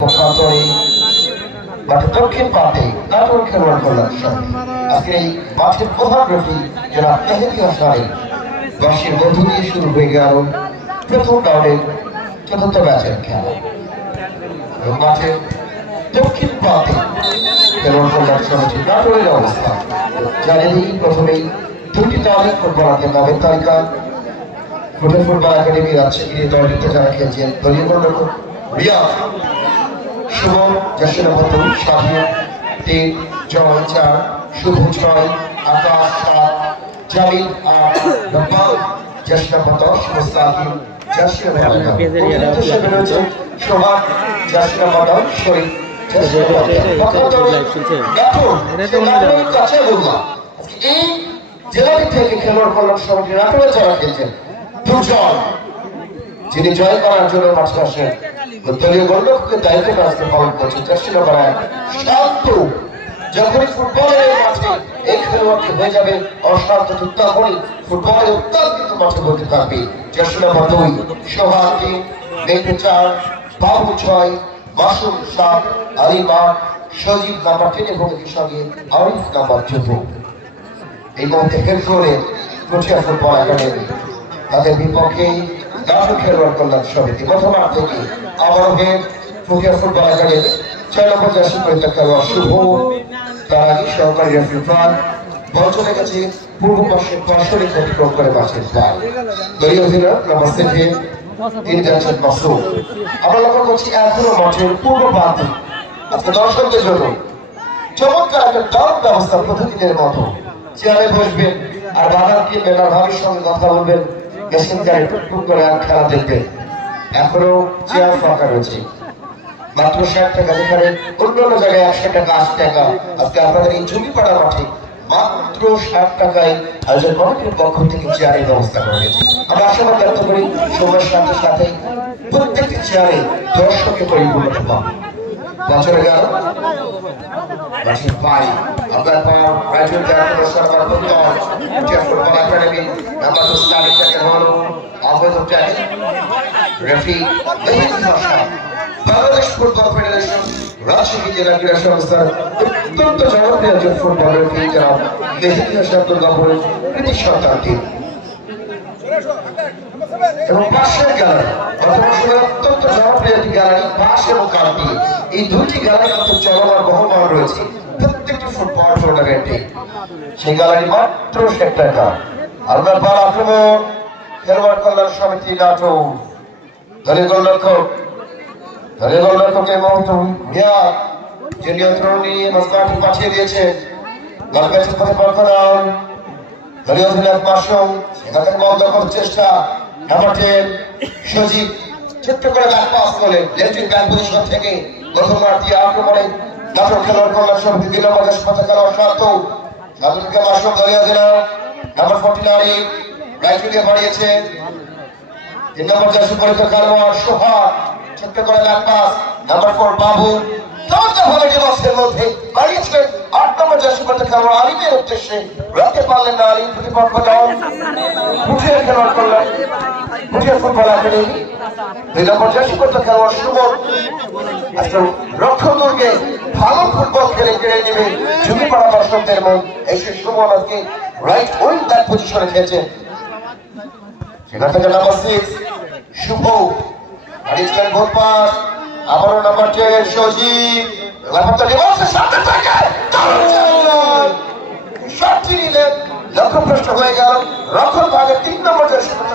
পক্ষান্তরে মাঠে দক্ষিণ প্রান্তে নাটোর খেলোয়াড় কল্যাণ সমিতি আজকে এই মাঠের প্রধান রেফারি জনাব মেহেদী হাসানের দশের মধ্য দিয়ে শুরু হয়ে গেল প্রথম রাউন্ডের চতুর্থ ম্যাচের খেলা। মাঠের দক্ষিণ প্রান্তে খেলোয়াড় কল্যাণ সমিতি নাটোরের অবস্থান। জানিয়ে দিই প্রথমেই দুটি দলের ফুটবলারদের নামের তালিকা। ফুটবল একাডেমি রাজশাহী দলটিতে যারা খেলছেন দলীয় গোলরক্ষক রিয়াদ, শুভম, জাসিনাপত, শাহিন ৩, জয় ৪, শুভ ৬, আকাশ ৭, জামিল ৮, রব্বাল, জাসিনাপত, শুভ সাকিব, জাসিনাপত, সোহাগ, জাসিনাপত, শরীফ, এই জেলাটি থেকে খেলোয়াড় কল্যাণ সমিতি নাটোরে যারা খেলছেন দুজন যিনি জয় করার জন্য মাঠে আসেন দলীয় গোলরক্ষকের দায়িত্বটা আজকে পালন করছেন চেষ্টা করায় শান্ত। যখনই ফুটবলের মাঠে এই খেলোয়াড়কে হয়ে যাবে অশান্ত তখনই ফুটবলের উত্তাল কিন্তু মাঠে বলতে থাকবে। চেষ্টা ২, সোহাগ ৩, মেঘে ৪, বাবু ৬, মাসুম ৭, আলী ৮, সজীব নাম্বার ৩ এবং এর সঙ্গে আরিফ নাম্বার ১৪। এই মুহূর্তে হেড করে প্রোটিয়া ফুটবল একাডেমি তাদের বিপক্ষে নাটোর খেলোয়াড় কল্যাণ সমিতি প্রথমার্ধ থেকে আবারও হেড প্রোটিয়া ফুটবল একাডেমি ৬ নম্বর জার্সি পরিহিত খেলোয়াড় শুভ, তার আগে সহকারী রেফারি প্রাণ বল চলে গেছে পূর্ব পাশে পার্শ্বরিক অতিক্রম করে মাঠের প্রায় দলীয় অধিনায়ক নম্বর 7 তিনি যাচ্ছেন মাসুদ। আমরা লক্ষ্য করছি এখনো মাঠের পূর্ব প্রান্তে আজকে দর্শকদের জন্য চমৎকার একটা দল ব্যবস্থা প্রতিদিনের মতো চেয়ারে বসবেন আর বাগান কিনবেন আর ভাবির সঙ্গে কথা বলবেন, মেসেঞ্জারে টুকটুক করে আর খেলা দেখবেন। এখনো চেয়ার ফাঁকা রয়েছে মাত্র ৬০ টাকা, যেখানে অন্যান্য জায়গায় ১০০ টাকা ৮০ টাকা। আজকে আপনাদের এই জমিপাড়া মাঠে মাত্র ৬০ টাকায় আয়োজন কমিটির পক্ষ থেকে চেয়ারের ব্যবস্থা করা হয়েছে। আমরা আশাবাদ ব্যক্ত করি সময়ের সাথে সাথে প্রত্যেকটি চেয়ারে দর্শকে পরিপূর্ণ পাব। বছরে গেল মাঠের পাই আপনার রাজ্যের জাতীয় সরকার football academy number ২ study second হল অবৈধ tag referee Mehedi Hasan. Bangladesh football federation Rajshahi জেলা ক্রীড়া সংস্থার অত্যন্ত জনপ্রিয় একজন ফুটবল রেফারি জনাব মেহেদী হাসান দুর্গাপুরের কৃতি সন্তানটি এবং পাশের গ্যালারি বর্তমানে অত্যন্ত জনপ্রিয় একটি গ্যালারি পাশ এবং কান্তি, এই দুটি গ্যালারি মতো চলমান বহমান রয়েছে প্রত্যেকটি ফুটবল টুর্নামেন্টে। সেই গ্যালারি মাত্র ৬০ টাকা। আপনার বার আক্রমণ খেলোয়াড় কল্যাণ সমিতি নাটোর দলীয় গোলরক্ষকের মহত্ব রিয়াদ যে নিয়ন্ত্রণ নিয়ে মাঝমাঠে পাঠিয়ে দিয়েছে গলবেছের পথে বর্তমান দলীয় অধিনায়ক মাসুম সেখানে বল দখল চেষ্টা নাম্বার 10 সজীব ছোট্ট করে ব্যাক পাস করলেন লেফট ব্যাক পজিশন থেকে প্রথমবার দিয়ে আক্রমণে নাটোর খেলোয়াড় কল্যাণ সমিতি ২ নম্বর হাসপাতাল খেলোয়াড় সাতুকে মাসুম দলীয় অধিনায়ক নাম্বার 49 রাইট উইকে বাড়িয়েছে ৩ নম্বর জার্সি পরিহিত খেলোয়াড় সোহাগ ছোট্ট করে ব্যাক পাস নাম্বার 4 বাবু ভাবে ডিবক্সের মধ্যে বাড়িয়েছিলেন ৮ নম্বর জার্সি পরিহিত খেলোয়াড় আলিমের উদ্দেশ্যে রাখতে পারলেন না আলিম প্রতিপক্ষ দল পুঠিয়া খেলোয়াড় করলেন পুঠিয়া ফুটবল একাডেমি ২ নম্বর জার্সি পরিহিত খেলোয়াড় সুমন আজকে রক্ষণ দুর্গে ভালো ফুটবল খেলে কেড়ে নেবে ঝুঁকিপাড়া দর্শকদের মন। এই সে সুমন আজকে রাইট উইং ব্যাক পজিশনে খেলছেন। সেখান থেকে নাম্বার 6 শুভ বাড়িয়েছিলেন গোল পাস আবারও নাম্বার 10 সজীব লক্ষ্যভ্রষ্ট হয়ে গেল রক্ষণ ভাগের ৩ নম্বর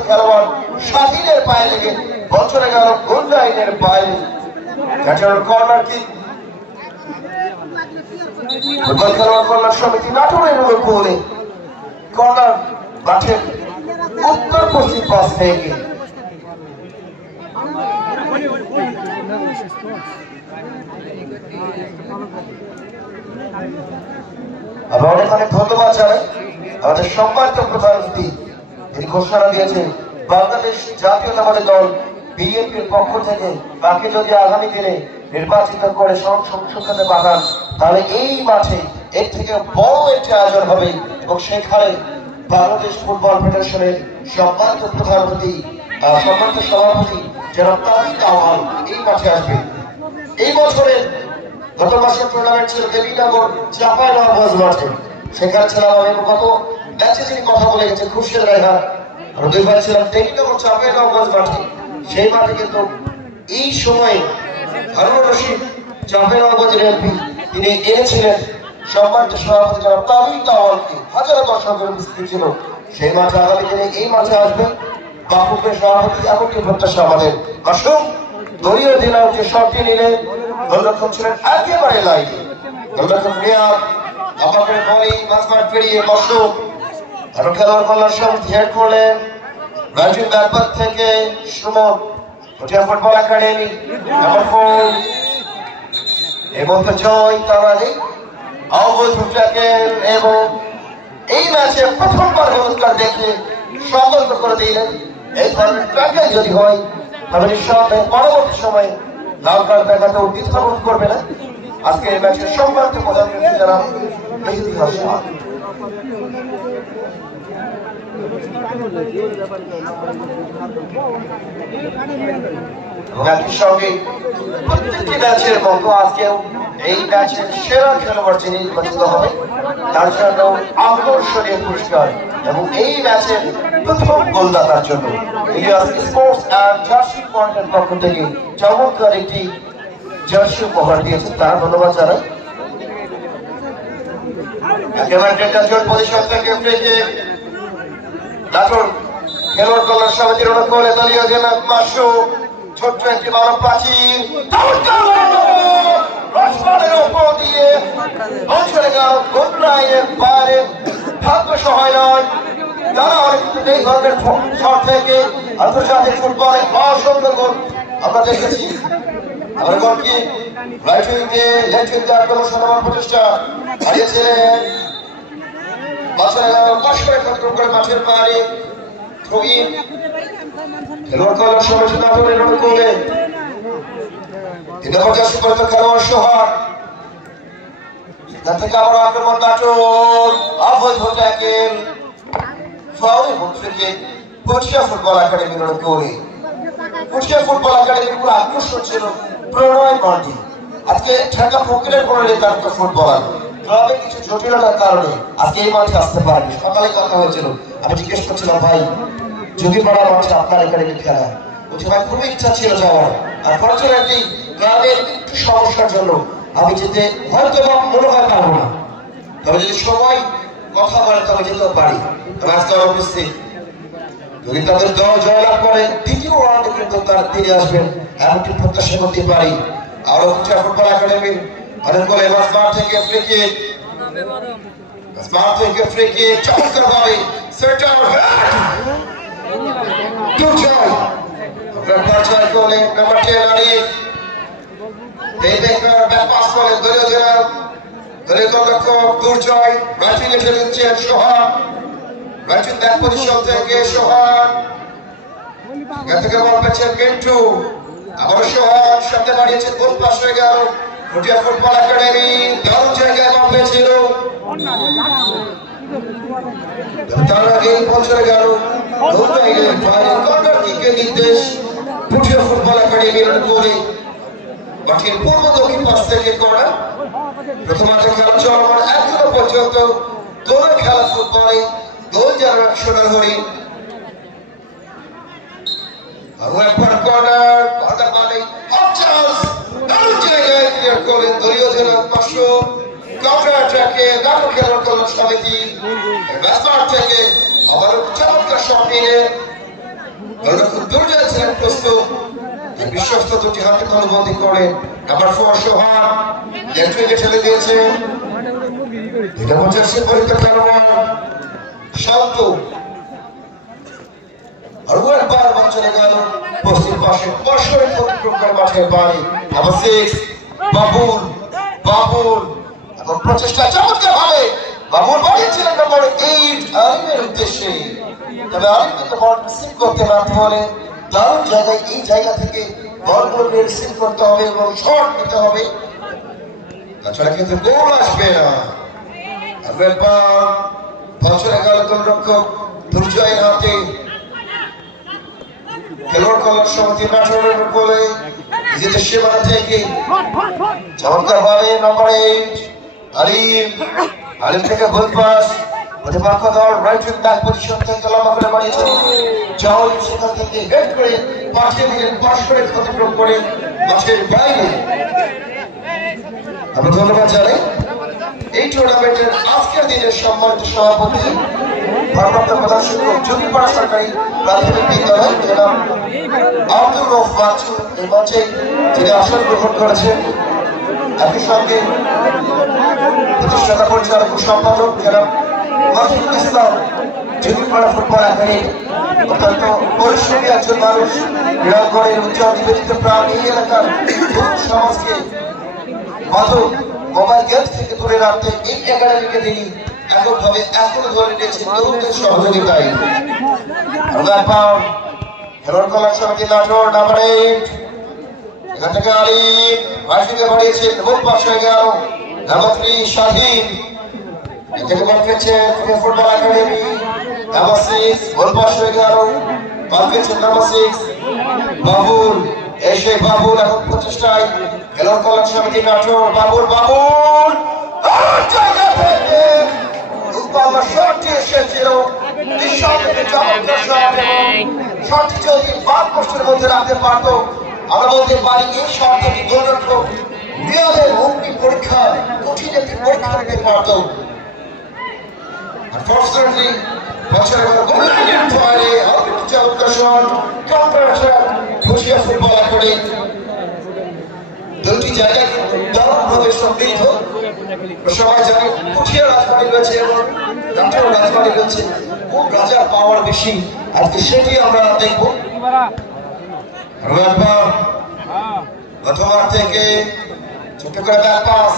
খেলোয়াড় স্বাধীনের পায়ে লেগে বল চলে গেল গোল লাইনের বাইরে। কর্নার কিক ফুটবল খেলোয়াড় কল্যাণ সমিতি নাটোরের উপরে কর্নার মাঠের উত্তর পশ্চিম পাশ থেকে আমরা অনেক অনেক ধন্যবাদ জানাই আমাদের সম্মানিত প্রধান অতিথি তিনি ঘোষণা দিয়েছে বাংলাদেশ জাতীয়তাবাদী দল বিএনপির পক্ষ থেকে তাকে যদি আগামী দিনে নির্বাচিত করে সংসদে পাঠান তাহলে এই মাঠে এর থেকে বড় একটি আয়োজন হবে এবং সেখানে বাংলাদেশ ফুটবল ফেডারেশনের সম্মানিত প্রধান অতিথি সম্মানিত সভাপতি যারা তারিক আহ্বান এই মাঠে আসবে। এই বছরের গত মাসের টুর্নামেন্ট ছিল দেবীনগর চাঁপাইনবাবগঞ্জ মাঠে। সেখানে ছিলাম আমি গত ম্যাচে যিনি কথা বলে গেছেন খুরশেদ রায়হান, আমরা দুইবার ছিলাম দেবীনগর চাঁপাইনবাবগঞ্জ মাঠে। সেই মাঠে কিন্তু এই সময়ে হারুন রশিদ চাঁপাইনবাবগঞ্জের এমপি তিনি এনেছিলেন সম্মানিত সভাপতি জনাব তামিম তাওয়ালকে। হাজারো দর্শকের উপস্থিতি ছিল সেই মাঠে। আগামী দিনে এই মাঠে আসবেন বাপুকে সভাপতি, এমনকি প্রত্যাশা আমাদের। আসুন দলীয় জেলাও যে শটটি নিলেন গোলরক্ষক ছিলেন একেবারে লাইনে, গোলরক্ষক রিয়াদ আমাকে বলি মাঝমাঠ পেরিয়ে মাসুম আর খেলোয়াড় কল্যাণ সমিতি হেড করলেন রাজীব ব্যাপার থেকে Suman Patiya football academy number 4 এবং জয় তারা এবং এই ম্যাচে প্রথমবার পুরস্কার দেখে সতর্ক করে দিলেন। এই ধরনের ট্র্যাকেল যদি হয় তবে নিঃসন্দেহে পরবর্তী সময়ে লাল কার্ড দেখাতে দ্বিধা বোধ করবে না। আজকে এই ম্যাচের সম্মানিত প্রধান অতিথি যারা মেহেদী হাসান এবং একই সঙ্গে প্রত্যেকটি ম্যাচের মতো আজকেও এই ম্যাচের সেরা খেলোয়াড় যিনি নির্বাচিত হবে তার জন্য আকর্ষণীয় পুরস্কার এবং এই ম্যাচের প্রথম গোলদাতার জন্য ইলিয়াস স্পোর্টস অ্যান্ড জার্সি পয়েন্টের পক্ষ থেকে চমৎকার একটি জার্সি উপহার দিয়েছে, তার ধন্যবাদ জানাই। একেবারে ডেটাজোর পজিশন থেকে ফ্রিকে নাটোর খেলোয়াড় কল্যাণ সমিতির অনুকূলে দলীয় জেলা মাসু ছোট্ট একটি মানব প্রাচীর উপর দিয়ে অঞ্চলে গেল গোললাইনের বাইরে। ভাগ্য সহায় নয়, তারা এই ধরনের শট থেকে আন্তর্জাতিক ফুটবলে অসংখ্য গোল আমরা দেখেছি। আমরা গোলকি রাইট উইংয়ে লেফট উইংয়ে আক্রমণ সমান প্রচেষ্টা হারিয়েছিলেন বাছাই পাশ করে কন্ট্রোল করে মাঠের বাইরে থ্রোইন খেলোয়াড় কল্যাণ সমিতি নাটোরের অনুকূলে 3 পর্যন্ত খেলোয়াড় সোহাগ সেখান থেকে আবার আক্রমণ নাটোর অবৈধ ট্যাকেল ফাউল থেকে কুষ্টিয়া ফুটবল একাডেমির অনুকূলে। কুষ্টিয়া ফুটবল একাডেমির পুরো আকর্ষণ ছিল প্রণয় মান্ডি। আজকে ঢাকা ফকিরের কোনো নেতার ফুটবলার ক্লাবে কিছু জটিলতার কারণে আজকে এই মাঠে আসতে পারেনি। সকালে কথা হয়েছিল, আমি জিজ্ঞেস করছিলাম ভাই যোগীপাড়া মাঠে আপনার একাডেমি খেলা, বলছি ভাই খুবই ইচ্ছা ছিল যাওয়ার, আর ফর্চুনেটলি ক্লাবের একটু সমস্যার জন্য আমি যেতে হয়তো মনে হয় পারবো না, তবে যদি সময় কথা বলে তবে যেতে পারি। তবে আজকে উপস্থিত যদি তাদের দল জয়লাভ করে দ্বিতীয় রাউন্ডে কিন্তু তারা ফিরে আসবেন এমনটি প্রত্যাশা করতে পারি। আরো কুষ্টিয়া ফুটবল একাডেমির অনুকূলে মাঝমাঠ থেকে ফ্রি কিক, মাঝমাঠ থেকে ফ্রি কিক চমৎকার ভাবে সেটার দুর্জয় জয় করলেন নাম্বার 10 আরিফ বেকার ব্যাক পাস করলেন দলীয় জেলা দলীয় গোলরক্ষক দুর্জয় রাইট উইংয়ে ঠেলে দিচ্ছেন সোহাগ, রাইট উইং ব্যাক পজিশন থেকে সোহাগ এখান থেকে বল পেয়েছেন মিন্টু, আবার সোহাগ সামনে বাড়িয়েছেন গোল পাস হয়ে গেল। কুষ্টিয়া ফুটবল একাডেমি দারুণ জায়গায় বল পেয়েছিল, তার আগে বল চলে গেল কর্নার কিকের নির্দেশ কুষ্টিয়া ফুটবল একাডেমির অনুকূলে। মাঠের পূর্ব দক্ষিণ পাশ থেকে কর্নার। প্রথমার্ধে খেলা চলমান এখনো পর্যন্ত দোনো খেলা ফুটবলে গোল যেন সোনার হরিণ। কর্নার মানে দারুণ জায়গায় ক্লিয়ার করলেন দলীয় জেলা পাঁচশো কাউন্টার অ্যাটাকে নাটক খেলার কল্যাণ সমিতি ব্যাটসম্যান থেকে আবার চমৎকার শট নিয়ে দুর্জয় ছিলেন প্রস্তুত। বিশ্বস্ত দুটি হাতে দলবন্দি করেন নাম্বার 4 সোহাগ লেফট উইংয়ে ঠেলে দিয়েছে। এটা হচ্ছে পরিচিত খেলোয়াড় শান্ত, আর একবার বল চলে গেল পশ্চিম পাশে পরশরের প্রতিক্রম মাঠের বাইরে। নাম্বার 6 বাবুল এখন প্রচেষ্টা চমৎকার ভাবে বাবুল বাড়িয়েছিলেন নাম্বার 8 আরিফের উদ্দেশ্যে, তবে আরিফ কিন্তু বল রিসিভ করতে না পারলে দারুণ জায়গায় এই জায়গা থেকে বলগুলোকে রিসিভ করতে হবে এবং শট নিতে হবে, তাছাড়া কিন্তু গোল আসবে না। বল চলে গেল গোলরক্ষক দুর্জয়ের হাতে। খেলোয়াড় কল্যাণ সমিতি নাটোরের উপরে নিজেদের সীমানা থেকে চমৎকার ভাবে নম্বর 8 আলিম থেকে গোল পাস প্রতিপক্ষ দল রাইট উইং ব্যাক পজিশন থেকে লম্বা করে বাড়িয়েছেন জল সেখান থেকে হেড করে পাঠিয়ে দিলেন পাস করে অতিক্রম করে মাঠের বাইরে। আমি ধন্যবাদ জানাই এই টুর্নামেন্টের আজকের দিনের সম্মানিত সভাপতি ভারপ্রাপ্ত প্রধান শিক্ষক জমিপাড়া সরকারি প্রাথমিক বিদ্যালয় জনাব আব্দুর রউফ বাচ্চু এই মঞ্চে যিনি আসন গ্রহণ করেছেন, একই সঙ্গে প্রতিষ্ঠাতা পরিচালক ও সম্পাদক জনাব মাসুদুল ইসলাম জমিপাড়া ফুটবল একাডেমি। অত্যন্ত পরিশ্রমী একজন মানুষ, ক্রীড়াঙ্গনের উজ্জ্বল নিবেদিত প্রাণ এই এলাকার সমাজকে মাদক মোবাইল গেমস থেকে দূরে রাখতে এই একাডেমিকে তিনি এককভাবে এখনো ধরে নিয়েছেন তরুণদের সহযোগিতায়। খেলোয়াড় কল্যাণ সমিতি নাটোর নাম্বার 8 এখান থেকে আলী ভাইসিকে বাড়িয়েছেন গোল পাস হয়ে গেল নাম্বার 3 স্বাধীন থেকে বল পেয়েছে ফুটবল একাডেমি নাম্বার 6 গোল পাস হয়ে গেল বল পেয়েছে নাম্বার 6 বাবুল। এসে বাবুল এখন প্রচেষ্টায় খেলোয়াড় কল্যাণ সমিতি নাটোর বাবুল জায়গা থেকে শটটি এসেছিল শটটি যদি বাদ পোস্টের মধ্যে রাখতে পারতো আমরা বলতে পারি এই শটটি গোলরক্ষক রিয়াদের অগ্নি পরীক্ষা কঠিন একটি পরীক্ষা দিতে পারত। Unfortunately, বছরের পরে চমৎকার শট কাউন্টার অ্যাটাক খুশিয়া ফুটবল করে দুটি জায়গায় দারুণভাবে সমৃদ্ধ। সবাই জানে খুশিয়া রাজবাড়ি রয়েছে এবং নাটোর রাজবাড়ি রয়েছে, কোন রাজার পাওয়ার বেশি আজকে সেটি আমরা দেখব। প্রথমার থেকে ছোট করে ব্যাক পাস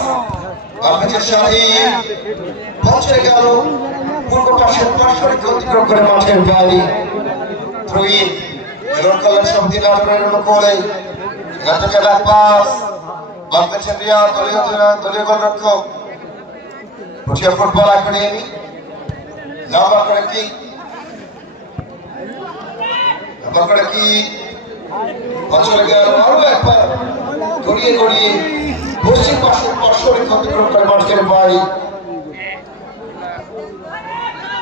বাপের শাহীন পৌঁছে গেল পূর্ব পাশের পার্শ্বরিক অতিক্রম করে মাঠের বাইরে। থ্রোইন খেলোয়াড় কল্যাণ সমিতি নাটোরের অনুকূলে এখান থেকে ব্যাক পাস বাপের রিয়া দলীয় গোলরক্ষক খুশিয়া ফুটবল একাডেমি লম্বা করে কি বছরে গেল আরো একবার গড়িয়ে পশ্চিম পাশের পার্শ্বরিক অতিক্রম করে মাঠের বাইরে।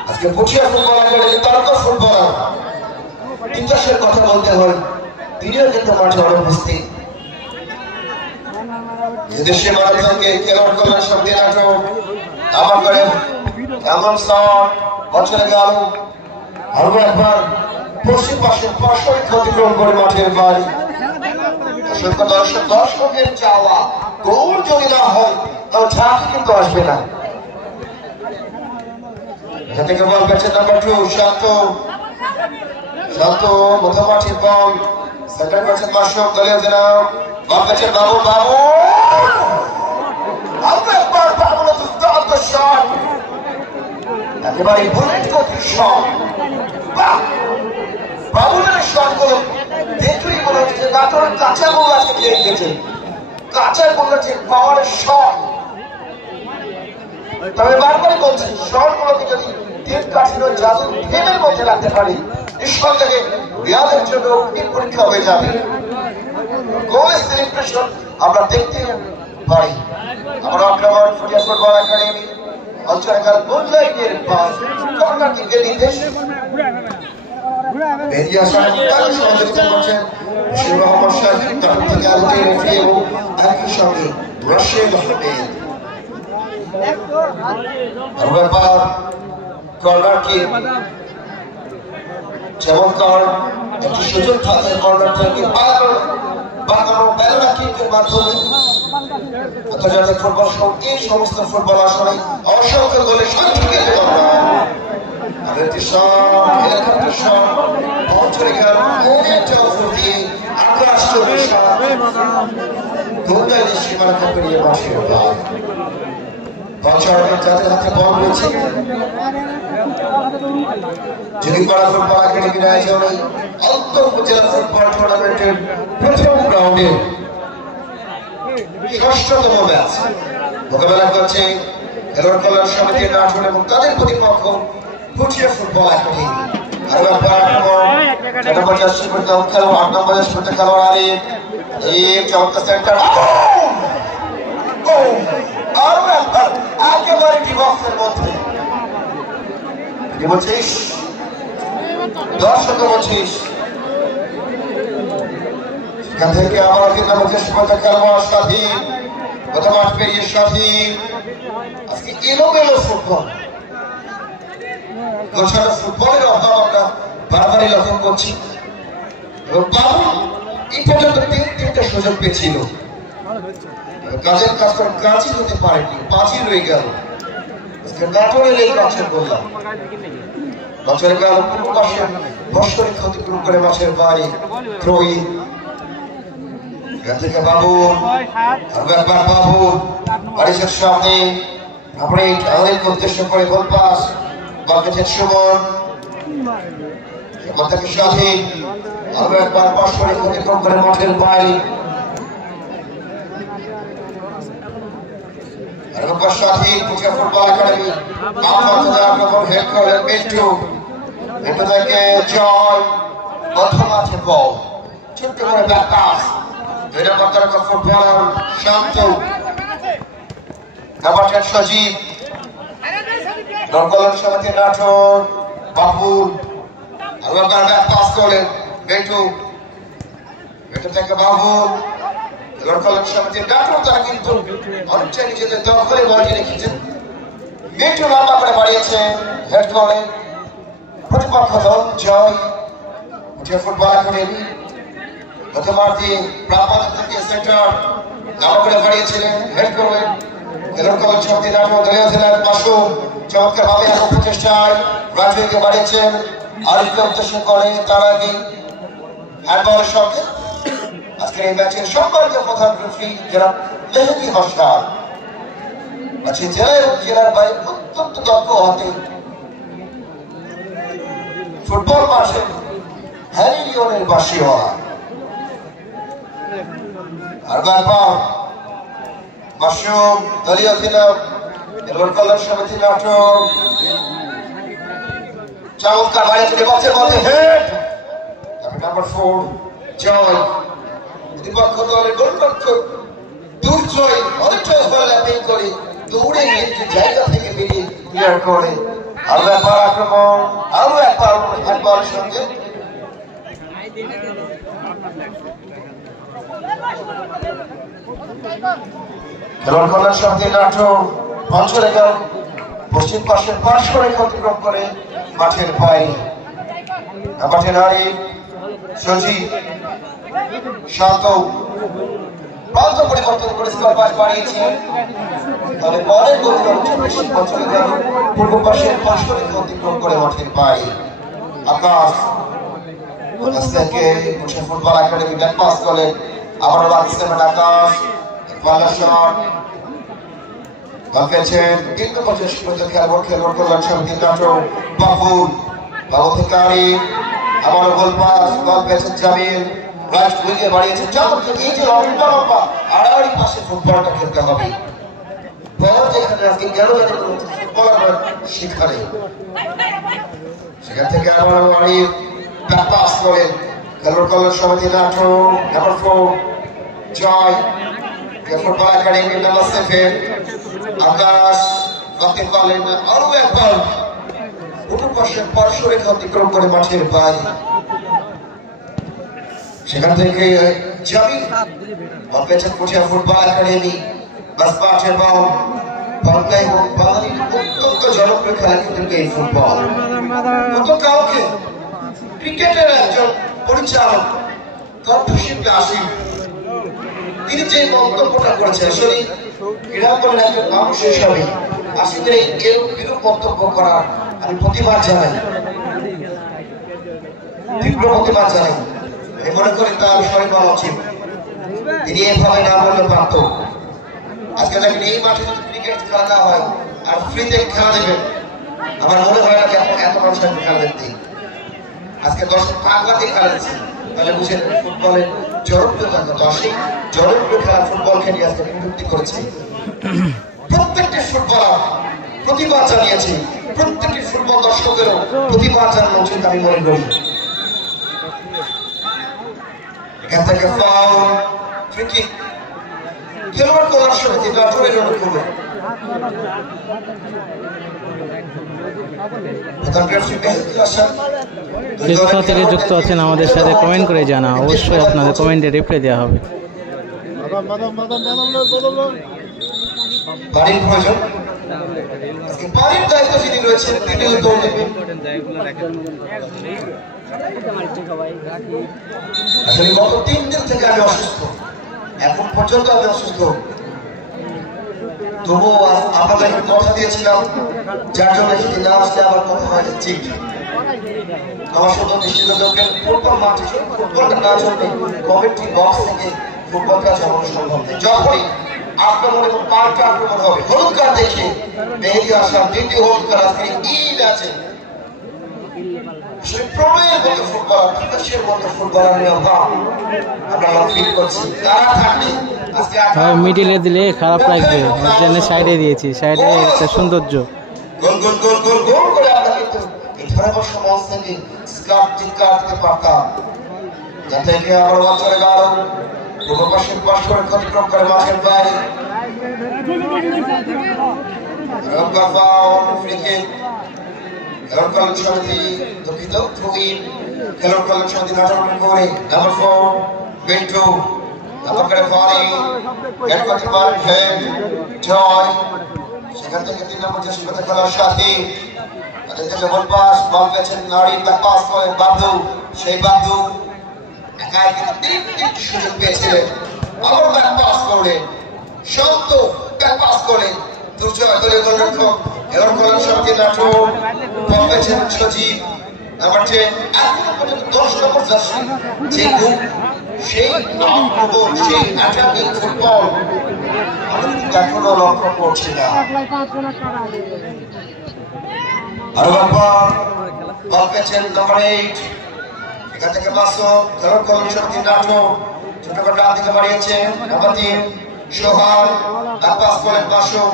আজকে খুশিয়া ফুটবল একাডেমি তারকা ফুটবলার ইতিহাসের কথা বলতে হয়, তিনিও কিন্তু মাঠে অনুপস্থিত। দেশে মারাথনকে খেলোয়াড় কল্যাণ সমিতি নাটক আমার করে এমন শট বছরে গেল আরো একবার পশ্চিম পাশের পার্শ্বরিক অতিক্রম করে মাঠের বাইরে। অসংখ্য দর্শকের চাওয়া গোল যদি না হয় তাহলে ঝাঁকি কিন্তু আসবে না। এখান থেকে বল পেয়েছে নাম্বার 2 শান্ত মধ্যমাঠের বল সেন্টার করেছেন মাসুম দলীয় জনাব বল পেয়েছে বাবুল একবার বাবুল দুর্দান্ত শট একেবারে বুলেট গতির শট। বাবুলের শটগুলো দেখলেই মনে হচ্ছে নাটোরের কাঁচা গোল আজকে খেয়ে গেছে, কাঁচা গোলের যে পাওয়ারের শট। তবে বারবারই বলছি শটগুলোকে যদি তিন কাঠিন্য জাদু গেমের মধ্যে রাখতে পারি নিঃসন্দেহে রিয়াদের জন্য অগ্নি পরীক্ষা হয়ে যাবে। গোলের সেলিব্রেশন আমরা দেখতে পারি। আমরা আক্রমণ খুশিয়া ফুটবল একাডেমি অঞ্চলের গোললাইনের পাস কর্নার কিকের নির্দেশ বেরিয়ে আসার সহযোগিতা করছেন বশির মোহাম্মদ শাহিন নাটোর থেকে আলতে রেফারি এবং একই সঙ্গে রাশেদ আহমেদ। কর্নার কিক চমৎকার একটি সুযোগ থাকে কর্নার থেকে বাঁকানো বেলনা কিকের মাধ্যমে আন্তর্জাতিক ফুটবল সহ এই সমস্ত ফুটবল আসলে অসংখ্য গোলে সন্তুষ্ট আরেকটি শট হেলিকপ্টার শট পৌঁছে গেল অনেকটা ফুটিয়ে আকাশচুম্বী শট গোললাইনের সীমানাকে পেরিয়ে বসে যাদের হাতে বল রয়েছে জমিপাড়া ফুটবল একাডেমির আয়োজনে আন্তঃ উপজেলা ফুটবল টুর্নামেন্টের প্রথম রাউন্ডে ৬ষ্ঠতম ম্যাচ মোকাবেলা করছে খেলোয়াড় কল্যাণ সমিতি নাটোর এবং তাদের প্রতিপক্ষ খুশিয়া ফুটবল একাডেমি। আর খেলোয়াড় আলী এই চমৎকার সেন্টার আরো একবার একেবারে ডিবক্সের মধ্যে বলছিস দর্শক বলছিস এখান থেকে আমার কিন্তু আমাদের সময় খেলোয়াড় স্বাধীন প্রথম মাঠ পেরিয়ে স্বাধীন আজকে এলোমেলো ফুটবল গোছানো ফুটবলের অভাব আমরা বারবারই লক্ষ্য করছি এবং বাবু এই পর্যন্ত তিনটা সুযোগ পেয়েছিল কাজের কাজ করে কাজই হতে পারেনি পাঁচই রয়ে গেল নাটোরের এই কাজের করলাম বছরে গেল পুরো পাশে বৎসরে ক্ষতিপূরণ করে মাছের বাড়ি ত্রয়ী এখান থেকে বাবু আরো একবার বাবু বাড়ির সামনে আপনি আমাদের উদ্দেশ্য করে গোল পাস বল পেয়েছেন সুমন সেখান থেকে স্বাধীন আরো একবার বৎসরে ক্ষতিপূরণ করে মাঠের বাড়ি স্বাধীন ফুটবল একাডেমি আপনার হেড করলেন মিন্টু মিন্টু থেকে জয় প্রথম আছে বল ছোট্ট করে ব্যাকপাস এটা করতে ফুটবলার শান্ত কাবাটের সজীব নরকলন সমিতি নাটক বাবুল আবার ব্যাকপাস করলেন মিন্টু মিন্টু থেকে বাবুল নরকলন সমিতির নাটক তারা কিন্তু অনেকটা নিজেদের দখলে বলটি রেখেছেন মিন্টু লম্বা করে বাড়িয়েছে হেড করলেন প্রতিপক্ষ দল জয় ফুটবল একাডেমি গতমার্থী প্রাপদ থেকে সেন্টার লম্বা করে বাড়িয়েছিলেন হেড করলেন নরকলন সমিতি নাটক দলীয় জেলার পাশু চমৎকার ভাবে এখন প্রচেষ্টায় রাজুকে বাড়িয়েছেন আরেকটা উদ্দেশ্য করে তার আগে হ্যান্ডবলের সঙ্গে আজকের এই ম্যাচের সম্পর্কে প্রধান রেফারি যারা মেহেদি হাসান আছে জেলার বাইরে অত্যন্ত দক্ষ হাতে ফুটবল মাঠে হ্যারি লিওনের বাসী হওয়া আর একবার মাশরুম দলীয় খেলা নরকলন সমিতি নাটক চমৎকার বাইরে থেকে বক্সের মধ্যে হেড নাম্বার 4 জয় প্রতিপক্ষ দলের গোলরক্ষক দুর্জয় অনেকটা ওভারল্যাপিং করে দৌড়ে গিয়ে জায়গা থেকে বেরিয়ে ক্লিয়ার করে আরো একবার আক্রমণ আরো একবার হ্যান্ডবলের সঙ্গে নরকলন সমিতি নাটক অঞ্চলে গেল পশ্চিম পাশের পাশ করে ক্ষতিগ্রস্ত করে মাঠের বাইরে মাঠের নারী সজীব শান্ত প্রান্ত পরিবর্তন করে স্কোর পাস বাড়িয়েছিলেন তবে বলের গতি অনেক বেশি পছন্দ গেল পূর্ব পাশের পাশ করে অতিক্রম করে মাঠের বাইরে আকাশ থেকে ফুটবল একাডেমি ব্যাক পাস করলেন আবারও বাকিস্তানের আকাশ পাল্লা শট বাকেছেন 325 পর্যন্ত খেলোয়াড় কল্যাণ সমিতি নাটক বাবুল বাবু থেকে আবারও গোল পাস বল পেয়েছেন জামিল রাইট উইকে বাড়িয়েছে চমৎকার এই যে লম্বা আড়াআড়ি পাশে ফুটবলটা খেলতে হবে বল যেখানে আজকে গেল ফুটবলার সেখানে সেখান থেকে আবার বাড়ি ব্যাক পাস করেন খেলোয়াড় কল্যাণ সমিতি নাটক নাম্বার 4 জয় ফুটবল একাডেমি নাম্বার 7 আকাশ গতি করেন আরো একবার পূর্ব পাশের পার্শ্বরেখা অতিক্রম করে মাঠের বাইরে সেখান থেকে জামিল বল পেয়েছেন পুঠিয়া ফুটবল একাডেমি বাস মাঠের বল বাংলা এবং বাঙালির অত্যন্ত জনপ্রিয় খেলা কিন্তু এই ফুটবল কত কাউকে ক্রিকেটের একজন পরিচালক কর্পোরেশনকে আসি তিনি যে মন্তব্যটা করেছেন আসলে ক্রীড়াঙ্গনের একজন মানুষ হিসাবে আসিফের এই বিরূপ মন্তব্য করার আমি প্রতিবাদ জানাই তীব্র প্রতিবাদ জানাই আমি মনে করি তার সবাই বলা উচিত তিনি এভাবে না বললে পারত আজকে দেখেন এই মাঠে যদি ক্রিকেট খেলা হয় আর ফ্রিতে খেলা দেবেন আমার মনে হয় না যে এত মানুষ খেলা দেখতে আজকে 10 টাকা দিয়ে খেলা দিচ্ছে তাহলে বুঝেন ফুটবলের জনপ্রিয়তা কত আসে জনপ্রিয় খেলা ফুটবল খেলে আজকে বিমুক্তি করেছে প্রত্যেকটি ফুটবলার প্রতিবাদ জানিয়েছে প্রত্যেকটি ফুটবল দর্শকেরও প্রতিবাদ জানানো উচিত আমি মনে করি এখান থেকে ফাউল ক্রিকেট খেলোয়াড় কল্যাণ সমিতি নাটোরের অনুকূলে কোথা থেকে যুক্ত আছেন আমাদের সাথে কমেন্ট করে জানা, অবশ্যই আপনাদের কমেন্টে রিপ্লাই দেওয়া হবে। বাড়ির প্রয়োজন বাড়ির দায়িত্ব যিনি রয়েছেন তিনি উদ্যোগ নেবেন। আসলে গত 3 দিন থেকে আমি অসুস্থ, এখন পর্যন্ত আমি অসুস্থ, তবুও আপনাদের কথা দিয়েছিলাম যার জন্য সেদিন না আসলে আমার কথা হয় ঠিক। আমার শুধু দৃষ্টিতে দেখবেন ফুটবল মাঠে ফুটবলটা না চলবে কমিটি বক্স থেকে ফুটবল খেলা চালানো সম্ভব নেই। যখনই আক্রমণ এবং পাল্টা আক্রমণ হবে হলুদ কার্ড দেখে মেহেদী হাসান দ্বিতীয় হলুদ কার্ড আজকে ঈদ আছে প্রমেয়ের মতো ফুটবলার বিকাশের মতো ফুটবলার নিয়ে অভাব আমরা ফিল করছি। তারা থাকলে মিডিলে দিলে খারাপ লাগবে, এর জন্য সাইডে দিয়েছি, সাইডে একটা সৌন্দর্য। গোল গোল গোল গোল গোল করে আমরা কিন্তু এই ধর্ম সমাজ থেকে স্কাপ জিততে পারতাম। যাতে কি আবার চলে গেল পূর্ব পাশের পাশ করে অতিক্রম করে মাঠের বাইরে খেলোয়াড় কল্যাণ সমিতি দুঃখিত প্রবীণ খেলোয়াড় কল্যাণ সমিতি নাটক করে নাম্বার 4 বিন্টু নাম্বার 5 গেট করতে পারেন হেড জয়, সেখান থেকে 3 নম্বর যে শিবতা খেলার সাথে তাদের থেকে বল পাস বল পেছেন নারী ব্যাক পাস করে বাবু, সেই বাবু একাই কিন্তু 3 সুযোগ পেয়েছিলেন, আবার ব্যাক পাস করে শান্ত ব্যাক পাস করে দুর্জয় দলীয় গোলরক্ষক খেলোয়াড় কল্যাণ সমিতি নাটক বল পেছেন সজীব নাম্বার 10 এখন পর্যন্ত 10 নম্বর জার্সি যে সেই আক্রমণ সেই অ্যাটাকিং ফুটবল আমরা এখনো লক্ষ্য করছি না। আরো একবার বল পেছেন নাম্বার 8 এখান থেকে মাসুম খেলোয়াড় কল্যাণ সমিতি নাটক ছোট করে ডান দিকে বাড়িয়েছেন নাম্বার 3 সোহান পাস করেন মাসুম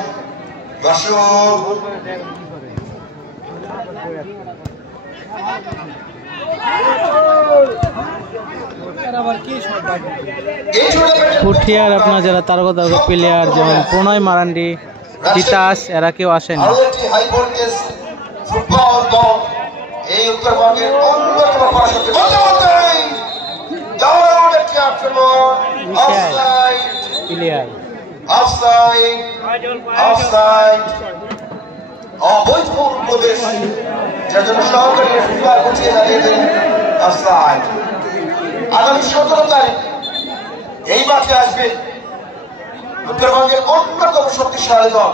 পুঠিয়ার আপনার যারা তারকা প্লেয়ার যেমন প্রণয় মারান্ডি, তিতাস, এরা কেউ আসেনি। এই উত্তরবঙ্গের অন্যতম প্লেয়ার অবৈধ প্রদেশ যার জন্য সহকারী উঠিয়ে দাঁড়িয়ে আগামী 17 তারিখ এই মাঠে আসবে উত্তরবঙ্গের অন্যতম শক্তিশালী দল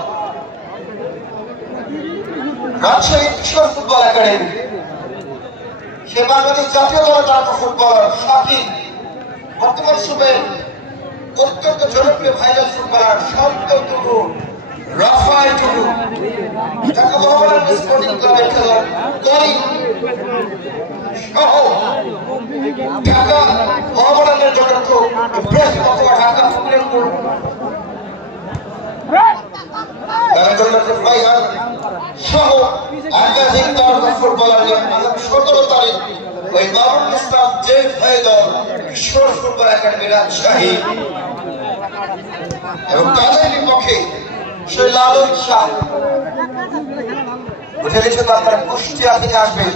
রাজশাহী কিশোর ফুটবল একাডেমি। সে বাংলাদেশ জাতীয় দলের তারকা ফুটবলার শাকিব, বর্তমান সময়ে অত্যন্ত জনপ্রিয় ভাইরাল ফুটবলার শান্ত টুকু রাফাই টুকু, ঢাকা মোহামেডান স্পোর্টিং ক্লাবের খেলোয়াড় করিম সহ ঢাকা মোহামেডানের জনপ্রিয় ইব্রাহিম অথবা ঢাকা সহ একাধিক তারকা ফুটবলার নিয়ে 17 তারিখ ওই দারুল ইসলাম যে ভাইদল কিশোর ফুটবল একাডেমি রাজশাহী এবং তাদের বিপক্ষে সেই লালন শাহ বুঝে গেছে তারা কুষ্টিয়া থেকে আসবে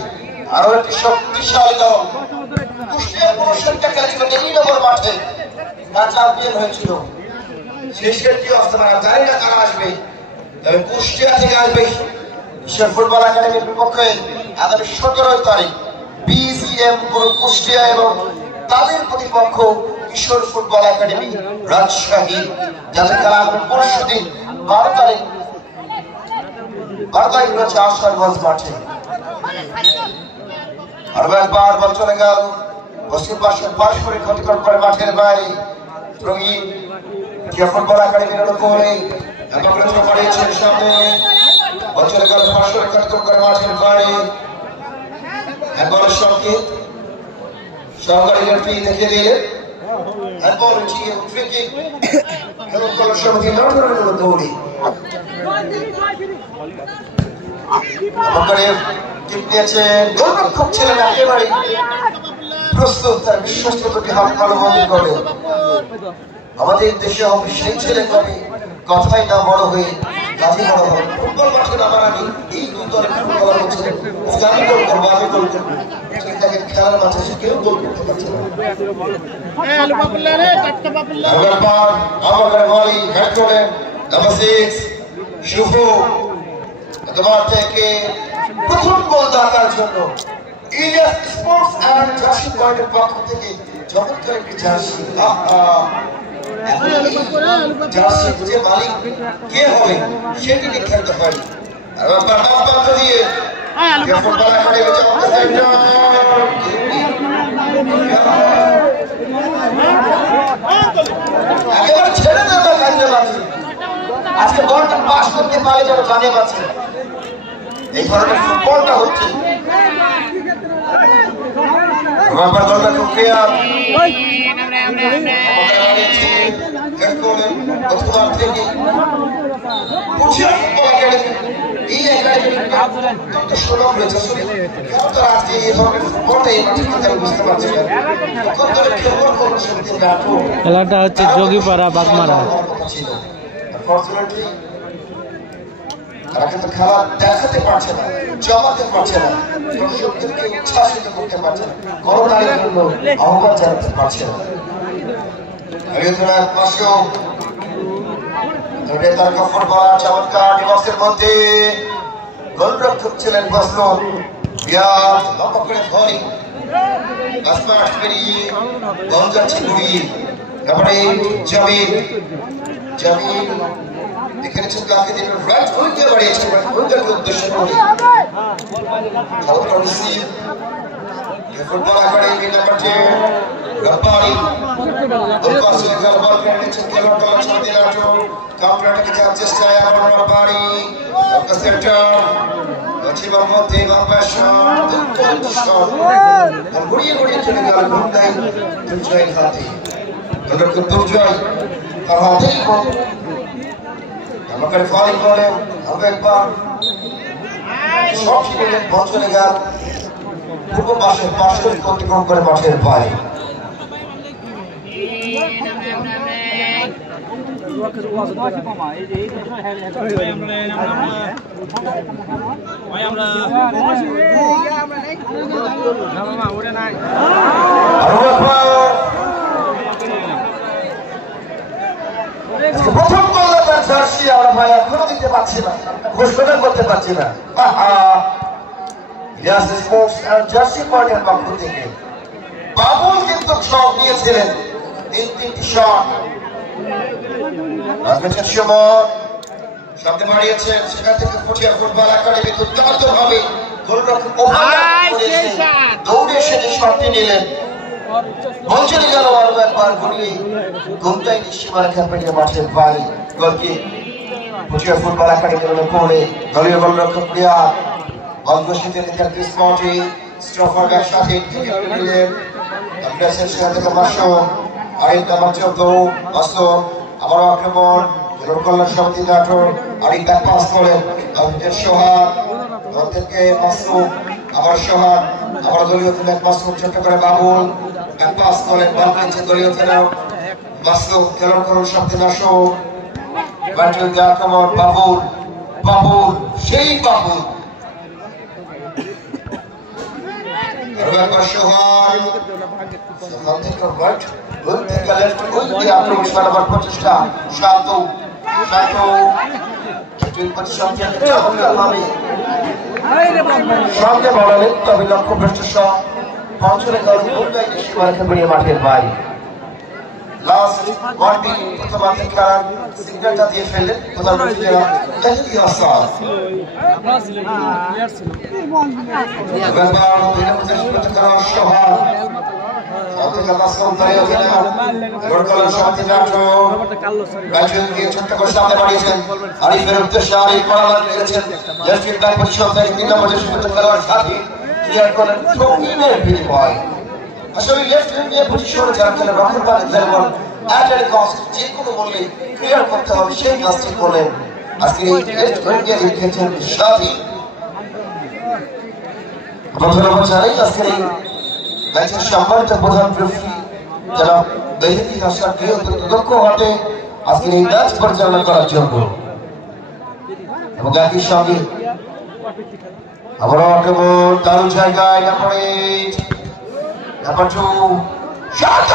আরো একটি শক্তিশালী দল। কুষ্টিয়ার পুরুষেরটা খেলেছিল 3 নম্বর মাঠে, তার চ্যাম্পিয়ন হয়েছিল, শেষের কি অবস্থা জানি না কারা আসবে, তবে কুষ্টিয়া থেকে আসবে কিশোর ফুটবল একাডেমির বিপক্ষে আগামী 17 তারিখ বিজিএম গ্রুপ কুষ্টিয়া এবং তাদের প্রতিপক্ষ কিশোর ফুটবল একাডেমি রাজশাহী, যাদের খেলা পরশু দিন 12 তারিখ রয়েছে আশারগঞ্জ মাঠে। আর একবার বল চলে গেল পশ্চিম পাশের পারস্পরিক অতিক্রম করে মাঠের বাইরে রঙিন ফুটবল একাডেমির করে সামনে বল চলে গেল পারস্পরিক অতিক্রম করে মাঠের বাইরে একবারের সংকেত সহকারী রেফারি দেখে দিলেন একবার ফ্রি কিক এবং কল্যাণ সমিতি নাটোরের দৌড়ি গোলরক্ষক ছিলেন একেবারে প্রস্তুত, তার বিশ্বস্ত দুটি হাত কালো বন্ধ করে আমাদের দেশে হবে সেই ছেলে কবে কথাই না বড় হয়ে কাজে বড় হবে। ফুটবল মাঠে নামানি এই দুদলের ফুটবলার হচ্ছে আমি গোল করবো, আমি গোল করবো, তাকে খেলার মাঠে এসে কেউ গোল করতে পারছে না। আমার মালি হেড করেন নাম্বার 6 শুভ তোমার থেকে প্রথম গোল দাতার জন্য ইলিয়াস স্পোর্টস এন্ড জার্সি পয়েন্টের পক্ষ থেকে চমৎকার একটি জার্সি। জার্সির যে মালিক কে হবে সেটি নির্ধারিত হয়নি। একেবারে ছেড়ে দেবে কাজে বাজি। আজকে বলটা পাস করতে পারে যেন জানে বাঁচে। এই ধরনের ফুটবলটা হচ্ছে খেলাটা হচ্ছে যোগীপাড়া বাগমারা। তারা কিন্তু খেলা দেখাতে পারছে না, জমাতে পারছে না, দর্শকদেরকে উচ্ছ্বাসিত করতে পারছে না, করোনার জন্য আহ্বান জানাতে পারছে না। চমৎকার দিবসের মধ্যে গোলরক্ষক ছিলেন বসলন লম্বা করে ধরি পেরিয়ে বল যাচ্ছে ঘুরিয়ে তারপরে জামিল জামিল দেখেছেন কাকে দেবেন রাইট উইঙ্গে বাড়িয়েছেন উইঙ্গের উদ্দেশ্য করে ফুটবল একাডেমি নাম্বার 10 রব্বানি গোল পাসে খেলা বল পেয়েছে খেলোয়াড় দল সাথে আটো কাউন্টার অ্যাটাকে যাওয়ার চেষ্টায় আবার রব্বানি একটা সেন্টার অচিবার মধ্যে বাম্পার শট ঘুরিয়ে ঘুরিয়ে চলে গেল ঘুমটাই দুর্জয়ের হাতে গোলরক্ষক দুর্জয় তার হাতেই বল আমাকে ফলিং করে হবে একবার সব শিখে বল চলে গেল পূর্ব পাশে পাশে অতিক্রম করে মাঠের পায়ে। প্রথম গোলদাতার জার্সি আমরা ভাই এখনো দিতে পারছি না, ঘোষণা করতে পারছি না। ইলিয়াস স্পোর্টস এন্ড জার্সি পয়েন্টের পক্ষ থেকে বাবুল কিন্তু শট নিয়েছিলেন, 3টি শট রাজমেশের সময় সামনে বাড়িয়েছেন, সেখান থেকে ফুটিয়া ফুটবল একাডেমি দুর্দান্ত ভাবে গোলরক্ষক দৌড়ে এসে যে শটটি নিলেন বল চলে গেল আরো একবার ঘুরিয়ে ঘুমটাই সীমার খেপে মাঠের বাইরে গোলকি ফুটিয়া ফুটবল একাডেমির উপরে দলীয় গোলরক্ষক প্রিয়া বলগোশিতের খেলতে স্পটে স্টফার ব্যাক সাথে নিলেন কমপ্লেক্সের সেখান থেকে মাসো আরেক নাম্বার 14 মাসো আবারও আক্রমণ জেলার কল্যাণ সমিতি নাটক আরেক ব্যাক পাস করেন অভিজিৎ সোহাগ দল থেকে মাসো আবার সোহাগ আবার দলীয় ব্যাক পাস ছোট করে বাবুল ব্যাক পাস করেন বল পেয়েছে দলীয় খেলোয়াড় মাসো জেলার কল্যাণ সমিতি নাটক ব্যাটিং আক্রমণ বাবুল বাবুল সেই বাবুল তবে লক্ষ্যভ্রষ্ট পঞ্চরে মাঠের বাইরে লাস্ট ওয়ানটি প্রথমার্ধের খেলার সিগন্যালটা দিয়ে ফেললেন প্রধানমন্ত্রী মেহেদী হাসান। আসলে লেফট উইঙ্গে পজিশনে যারা খেলে রক্ষণভাগ খেলবেন অ্যাট কস্ট যে কোনো মূল্যে ক্লিয়ার করতে হবে সেই কাজটি করলেন আজকে এই লেফট উইঙ্গে খেলছেন সাথী। ধন্যবাদ জানাই আজকের এই ম্যাচের সম্মানিত প্রধান রেফারি যারা বেহেদি হাসানকে দক্ষ হাতে আজকের এই ম্যাচ পরিচালনা করার জন্য এবং একই সঙ্গে আবারও কেবল দারুণ জায়গায় নাম্বার 2 শট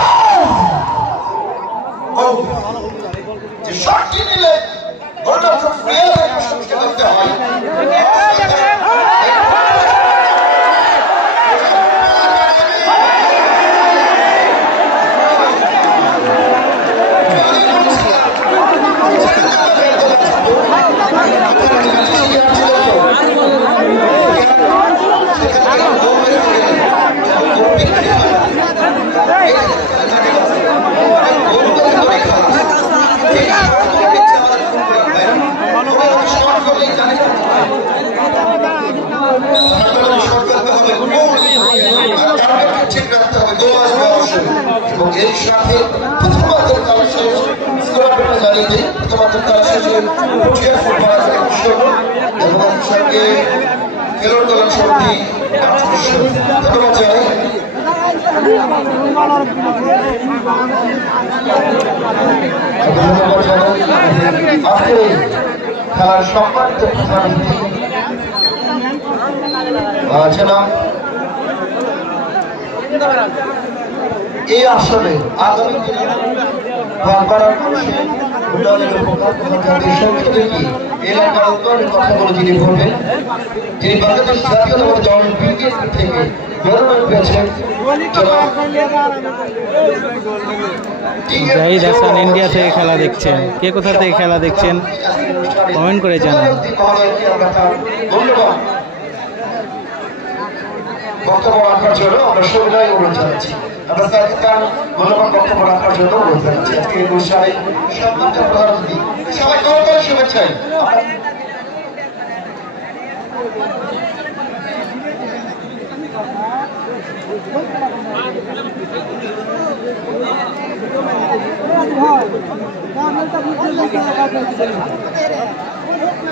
যে শটটি নিলে গোলটা খুব রিয়েল একটা শটকে করতে হয় এবং এর সাথে প্রথমার্ধের কাল শেষ স্কোরটা জানিয়ে দিই প্রথমার্ধের কাল শেষে পুঠিয়া ফুটবল এবং এর সঙ্গে খেলোয়াড় দলের সঙ্গে ধন্যবাদ জানাই আজকে খেলার সম্মানিত প্রধান অতিথি জনাব এই আসলে আগামী দিনে বাংলার মানুষের উন্নয়নের উপকার সংসদে কি এলাকার উন্নয়নের কথা বলে যিনি বলবেন, যিনি বাংলাদেশ জাতীয়তাবাদী দল বিএনপি থেকে মনোনয়ন পেয়েছেন জাহিদ হাসান ইন্ডিয়া থেকে খেলা দেখছেন। কে কোথা থেকে খেলা দেখছেন কমেন্ট করে জানান। বক্তব্য রাখার জন্য আমরা সবাই অনুরোধ জানাচ্ছি। আমরা স্যারকে তার মূল্যবান বক্তব্য রাখার জন্য অনুরোধ জানাচ্ছি। আজকে এই অনুষ্ঠানে সম্মানিত প্রধান অতিথি সবাই করতালি শুভেচ্ছায়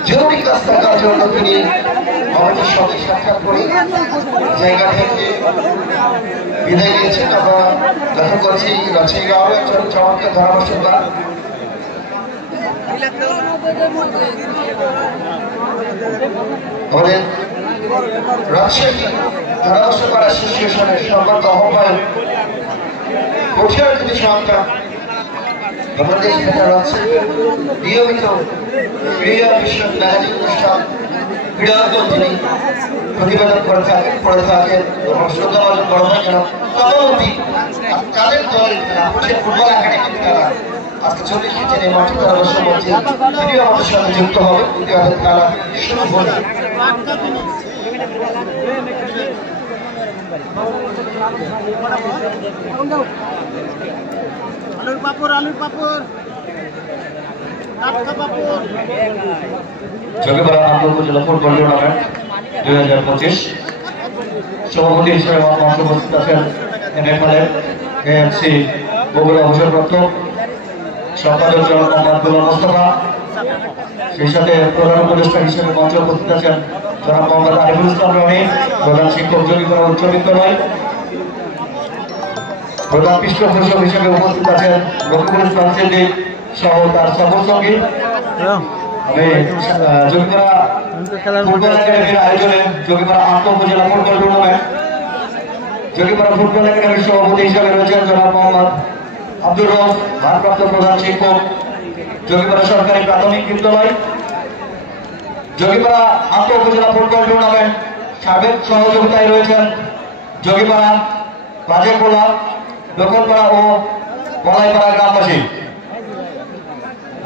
জরুরি কাজ থাকার জন্য তিনি আমাদের সঙ্গে সাক্ষাৎ করে জায়গা থেকে বিদায় নিয়েছেন। আমরা লক্ষ্য করেছি রাজশাহীর আরো একজন চমৎকার ধারাভাষ্যকার আমাদের রাজশাহী ধারাভাষ্যকার অ্যাসোসিয়েশনের সম্মানিত আহ্বায়ক পুঠিয়ার যিনি সন্তান আমাদের নিয়মিত ক্রীড়া বিষয়ক ম্যাজিক অনুষ্ঠান ক্রীড়াঙ্গন তিনি প্রতিবেদন করে থাকেন পড়ে থাকেন এবং শ্রদ্ধাভাজন বড় হয় কেন তথাপি তাদের দল ফুটবল একাডেমি খেলা আজকে 40 মিনিটের এই মাঠে তারা বসে বলছে তিনিও আমাদের সঙ্গে যুক্ত হবে প্রতিবাদের খেলা শুরু হল। আলুর পাপড় জঙ্গিপাড়া আন্তঃজেলা ফুটবল টুর্নামেন্ট 2025 সভাপতি হিসেবে মঞ্চে উপস্থিত আছেন নেপালের এএফসি বগুড়া অবসরপ্রাপ্ত সম্পাদক জনাব মোহাম্মদ মোস্তফা। সেই সাথে প্রধান উপদেষ্টা হিসেবে মঞ্চে উপস্থিত আছেন জনাব মোহাম্মদ আরিফুল ইসলাম রনি, প্রধান শিক্ষক জঙ্গিপাড়া উচ্চ বিদ্যালয়। প্রধান পৃষ্ঠপোষক হিসেবে উপস্থিত আছেন রকিবুল ইসলাম সিদ্দিক সহ তার সফর সঙ্গী। আমি জঙ্গিপাড়া ফুটবল একাডেমির আয়োজনে জঙ্গিপাড়া আন্তঃ উপজেলা ফুটবল টুর্নামেন্ট জঙ্গিপাড়া ফুটবল একাডেমির সভাপতি হিসেবে রয়েছেন জনাব মোহাম্মদ আব্দুর রব, ভারপ্রাপ্ত প্রধান শিক্ষক জঙ্গিপাড়া সরকারি প্রাথমিক বিদ্যালয়। জঙ্গিপাড়া আন্তঃ উপজেলা ফুটবল টুর্নামেন্ট সাবেক সহযোগিতায় রয়েছেন জঙ্গিপাড়া, বাজেরপাড়া, দখলপাড়া ও বলাইপাড়া গ্রামবাসী।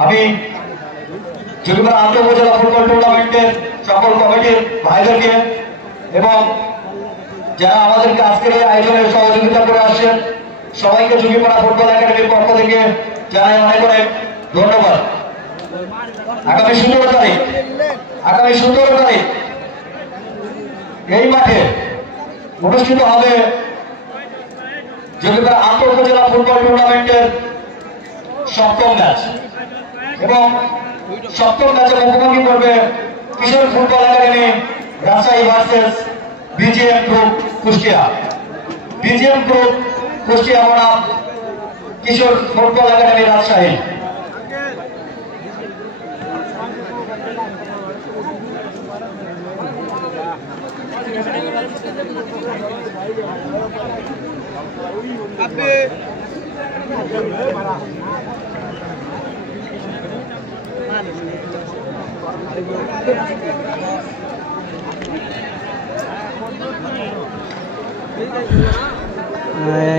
আমি জঙ্গিপাড়া আন্তঃ উপজেলা ফুটবল টুর্নামেন্টের সকল কমিটির ভাইদেরকে এবং যারা আমাদেরকে আজকের এই আয়োজনে সহযোগিতা করে আসছেন সবাইকে জঙ্গিপাড়া ফুটবল একাডেমির পক্ষ থেকে জানাই অনেক অনেক ধন্যবাদ। আগামী 17 তারিখ এই মাঠে অনুষ্ঠিত হবে জঙ্গিপাড়া আন্তঃ উপজেলা ফুটবল টুর্নামেন্টের 7ম ম্যাচ এবং 7ম ম্যাচে মুখোমুখি করবে Kishore football academy Rajshahi versus BGM group Kushtia. BGM group Kushtia বনাম Kishore football academy Rajshahi.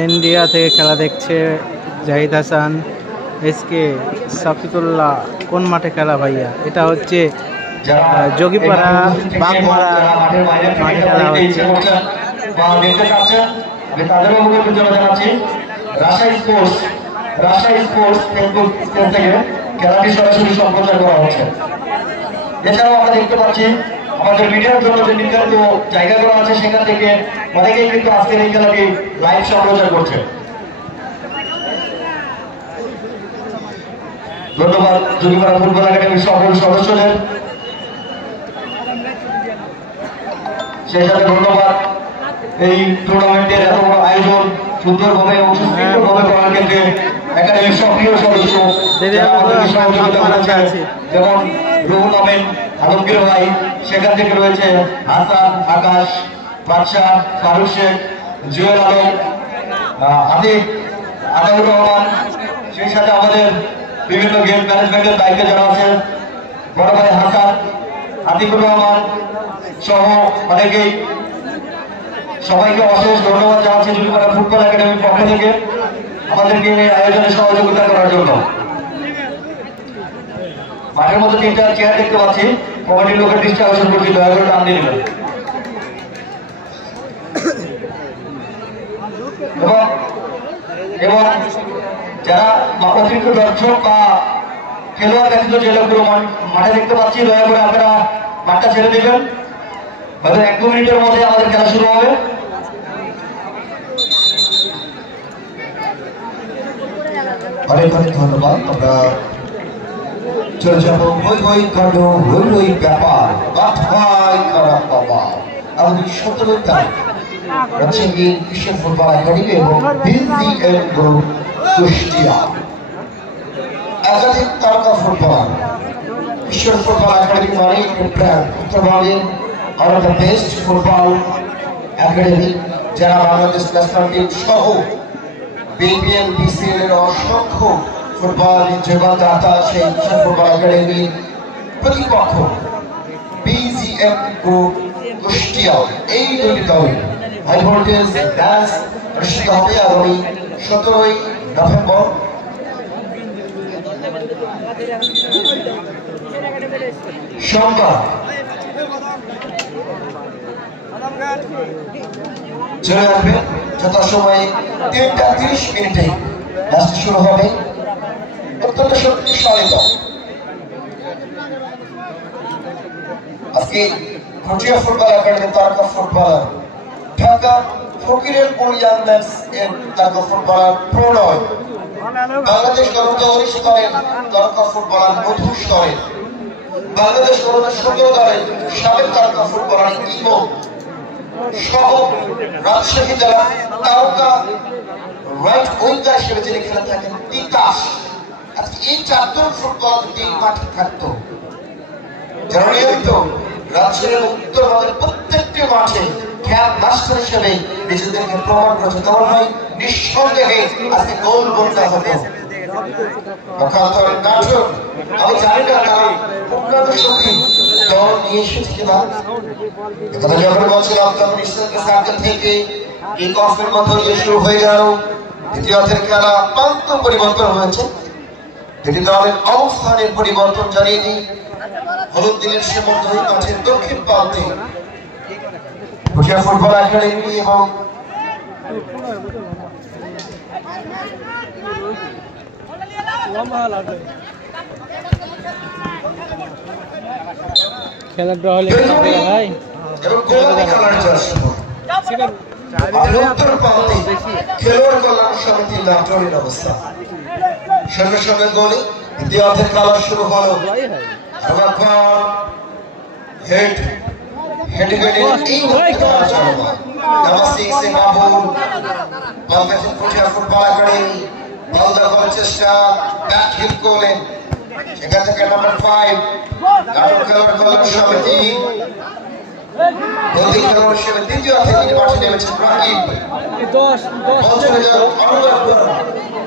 India থেকে খেলা দেখছে জাহিদ হাসান, এসকে সাফিকুল্লাহ। কোন মাঠে খেলা ভাইয়া? এটা হচ্ছে যোগীপাড়া বাগমারা মাঠে খেলা হচ্ছে। রাজশাহী স্পোর্টস ফেসবুক পেজ থেকে খেলাটি সরাসরি সম্প্রচার করা হচ্ছে। এছাড়াও আমরা দেখতে পাচ্ছি আমাদের মিডিয়ার জন্য যে নির্ধারিত জায়গাগুলো আছে সেখান থেকে অনেকেই কিন্তু আজকের এই খেলাটি লাইভ সম্প্রচার করছে। ধন্যবাদ যোগীপাড়া ফুটবল একাডেমির সকল সদস্যদের, সেই সাথে ধন্যবাদ এই টুর্নামেন্টের এত বড় আয়োজন সুন্দরভাবে এবং সুশৃঙ্খলভাবে করার ক্ষেত্রে একাডেমির সক্রিয় সদস্য যেমন রুহুল আমিন, আলমগীর ভাই, সেখান থেকে রয়েছে হাসান, আকাশ, বাদশাহ, ফারুক শেখ, জুয়েল আলম, আতিক, আতাউর রহমান, সেই সাথে আমাদের বিভিন্ন গেম ম্যানেজমেন্টের দায়িত্বে যারা আছে বড় ভাই হাসান, আতিকুর রহমান সহ অনেকেই, সবাইকে অশেষ ধন্যবাদ জানাচ্ছি যোগীপাড়া ফুটবল একাডেমির পক্ষ থেকে আমাদেরকে এই আয়োজনে সহযোগিতা করার জন্য। মাঠের মধ্যে 3টা চেয়ার দেখতে পাচ্ছি, কমিটির লোকের দৃষ্টি আকর্ষণ করছি, দয়া করে টান দিয়ে নেবেন। এবং যারা অতিরিক্ত দর্শক বা খেলোয়াড় ব্যতীত যে লোকগুলো মাঠে দেখতে পাচ্ছি, দয়া করে আপনারা মাঠটা ছেড়ে দেবেন। হয়তো 1-2 মিনিটের মধ্যে আমাদের খেলা শুরু হবে। অনেক অনেক ধন্যবাদ। আমরা চলে যাবো হই হই কাণ্ড, হই হই ব্যাপার, বাঠাই খারাপ বাবা। আমাদের 17 তারিখ রাজশাহী কিশোর ফুটবল একাডেমি এবং বিজিএম গ্রুপ কুষ্টিয়া একাধিক তারকা ফুটবলার। কিশোর ফুটবল একাডেমি মানে উত্তরবঙ্গের one of the best football academy, যারা বাংলাদেশ ন্যাশনাল টিম সহ বিপিএল, বিসিএল এর অসংখ্য ফুটবল যোগানদাতা সেই কিশোর ফুটবল একাডেমির প্রতিপক্ষ বিজিএম গ্রুপ কুষ্টিয়া। এই দুটি দল হাই ভোল্টেজ ম্যাচ অনুষ্ঠিত হবে আগামী 17 নভেম্বর। সোমবার চলে আসবে যথাসময়ে 3:30 ম্যাচটি শুরু হবে। অত্যন্ত শক্তিশালী দল। আজকে কুষ্টিয়া ফুটবল একাডেমির তারকা ফুটবলার, ঢাকা ফকিরের ইয়াংম্যানস এর তারকা ফুটবলার প্রণয়, বাংলাদেশ গণতন্ত্র স্তরের তারকা ফুটবলার মধু স্তরের, বাংলাদেশ গণতন্ত্র দলের সাবেক তারকা ফুটবলার ইমো সহ রাজশাহী জেলার তারকা রাইট উইঙ্গার হিসেবে যিনি খেলে থাকেন তিতাস। আজকে এই 4 জন ফুটবল টিম মাঠে থাকতো, যারা নিয়মিত রাজশাহীর উত্তরবঙ্গের প্রত্যেকটি মাঠে ক্যাম্প মাস্টার হিসেবে নিজেদেরকে প্রমাণ করেছে। তখন হয় নিঃসন্দেহে আজকে গোল বন্যা হতো। আমি জানি না তারা পূর্ণাঙ্গ শক্তি দল নিয়ে এসেছে কিনা। কথা যখন বলছিলাম তখন ইসলামকে সার্কেল থেকে কিক অফের মতো শুরু হয়ে গেল। দ্বিতীয়ার্ধের খেলা প্রান্ত পরিবর্তন হয়েছে। দুটি দলের অবস্থানের পরিবর্তন জানিয়ে দিই। হলুদ দিনের সীমান্তই মাঠের দক্ষিণ প্রান্তে কুষ্টিয়া ফুটবল একাডেমি এবং খেলা ড্র হলে ভাই খেলোয়াড় কল্যাণ সমিতি নাটোরের অবস্থা। সঙ্গে সঙ্গে গোলে দ্বিতীয়ার্ধের খেলা শুরু হলো। হেড ফুটবল একাডেমি বল দেওয়ার চেষ্টা, ব্যাক হিট করলেন সেখান থেকে নাম্বার 5 নাটক খেলোয়াড় কল্যাণ সমিতি গোলকি খেলোয়াড় হিসেবে দ্বিতীয় থেকে মাঠে নেমেছেন রাকিব। 10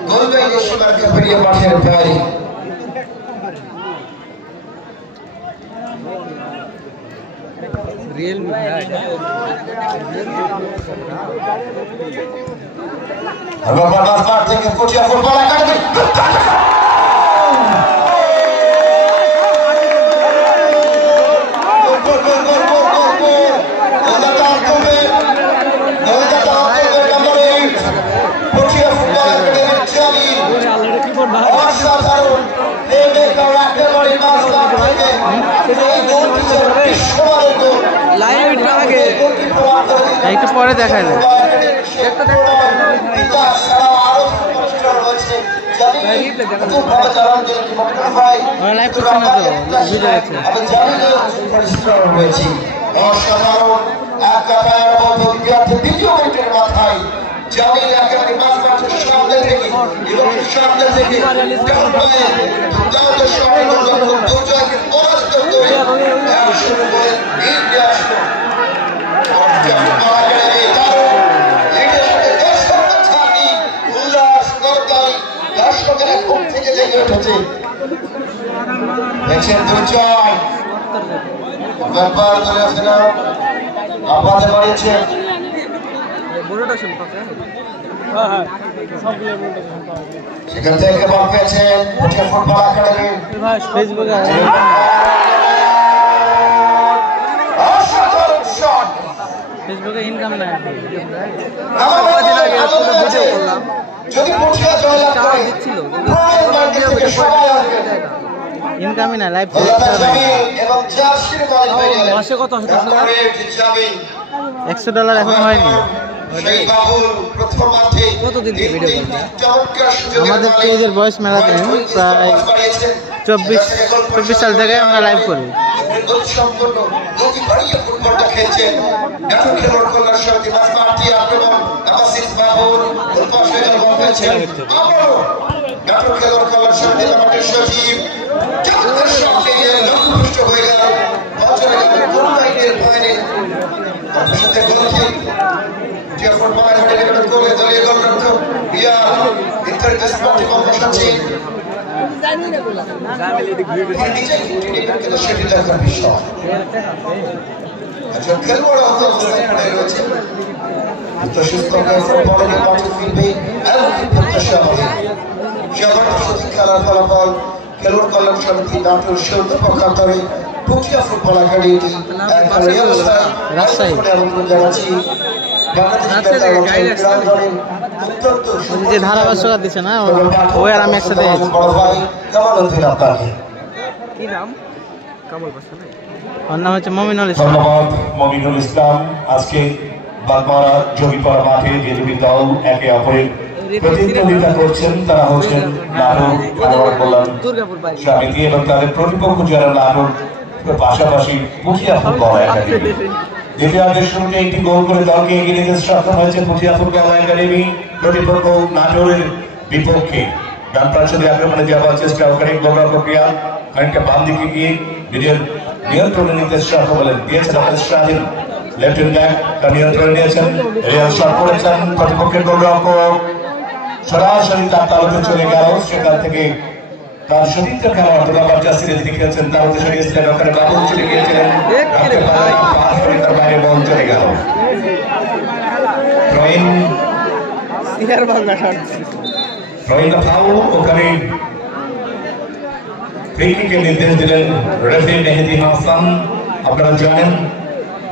গোলবাইয়ের সীমারেখা পেরিয়ে মাঠের বাইরে। Realme থেকে কোচিয়া ফুটবল একাডেমি একটু পরে দেখায় না লাইভ করছে না তো বুঝে গেছে অসাধারণ এক কাটার দ্বিতীয় মিনিটের মাথায় জামিল একেবারে মাঝ মাঠের সামনে থেকে এবং সামনে থেকে দুর্জয়কে পরাস্ত করে শুরু করে ইন্ডিয়া আসলো দর্শকেরা ঘুম থেকে জেগে উঠেছে দেখছেন দুর্জয় ব্যাপার ধরে ফেরা আপাতে বাড়িয়েছে সেখান থেকে বল পেয়েছেন ফুটবল একাডেমি ফেসবুকে ফেসবুকে ইনকাম নাই যদি পুঠিয়া জয়লাভ করে ইনকামই না লাইভ এবং জার্সির মালিক হয়ে গেলেন মাসে কত $100 এখন হয়নি কতদিন আমাদের পেজের বয়স মেলাতে প্রায় 24 সাল থেকে আমরা লাইভ করি খেলোয়াড় কল্যাণ সমিতি নাটোর সৌন্দর্য পক্ষান্তরে পুঠিয়া ফুটবল একাডেমি রাজশাহী জানাচ্ছি যে ধারাভাষ্যকার দিচ্ছে না ও আর আমি একসাথে ওর নাম হচ্ছে মমিনুল ইসলাম। ধন্যবাদ মমিনুল ইসলাম। আজকে বাগমারা জমিপাড়া মাঠে যে দুটি দল একে অপরের প্রতিদ্বন্দ্বিতা করছেন তারা হচ্ছেন নাটোর খেলোয়াড় কল্যাণ সমিতি এবং তাদের প্রতিপক্ষ যারা নাটোর পাশাপাশি পুঠিয়া ফুটবল একাডেমি। দ্বিতীয়ার্ধের শুরুতে একটি গোল করে দলকে এগিয়ে নিতে সক্ষম হয়েছে পুঠিয়া ফুটবল একাডেমি প্রতিপক্ষ নাটোরের বিপক্ষে। ডান প্রাচীরে আক্রমণে যাওয়ার চেষ্টা ওখানে গোলরক্ষক প্রক্রিয়া খানিকটা বাম দিকে গিয়ে নিজের নিয়ন্ত্রণে নিতে সক্ষম হলেন। দিয়েছেন আমাদের স্বাধীন লেফটেন্ট ব্যাক তার নিয়ন্ত্রণে নিয়েছেন, রিয়াল শট করেছেন প্রতিপক্ষের গোলরক্ষক সরাসরি তার তালুতে চলে গেল। সেখান থেকে তার সতীর্থ খেলোয়াড় দুলাবার জাসিরে তিনি খেলছেন তালুতে সরিয়েছিলেন, ওখানে বাবুল চলে গিয়েছিলেন, তার বাইরে বল চলে গেল। ওখানে ফ্রি-কিকের নির্দেশ দিলেন রেফারি মেহেদী হাসান। আপনারা জানেন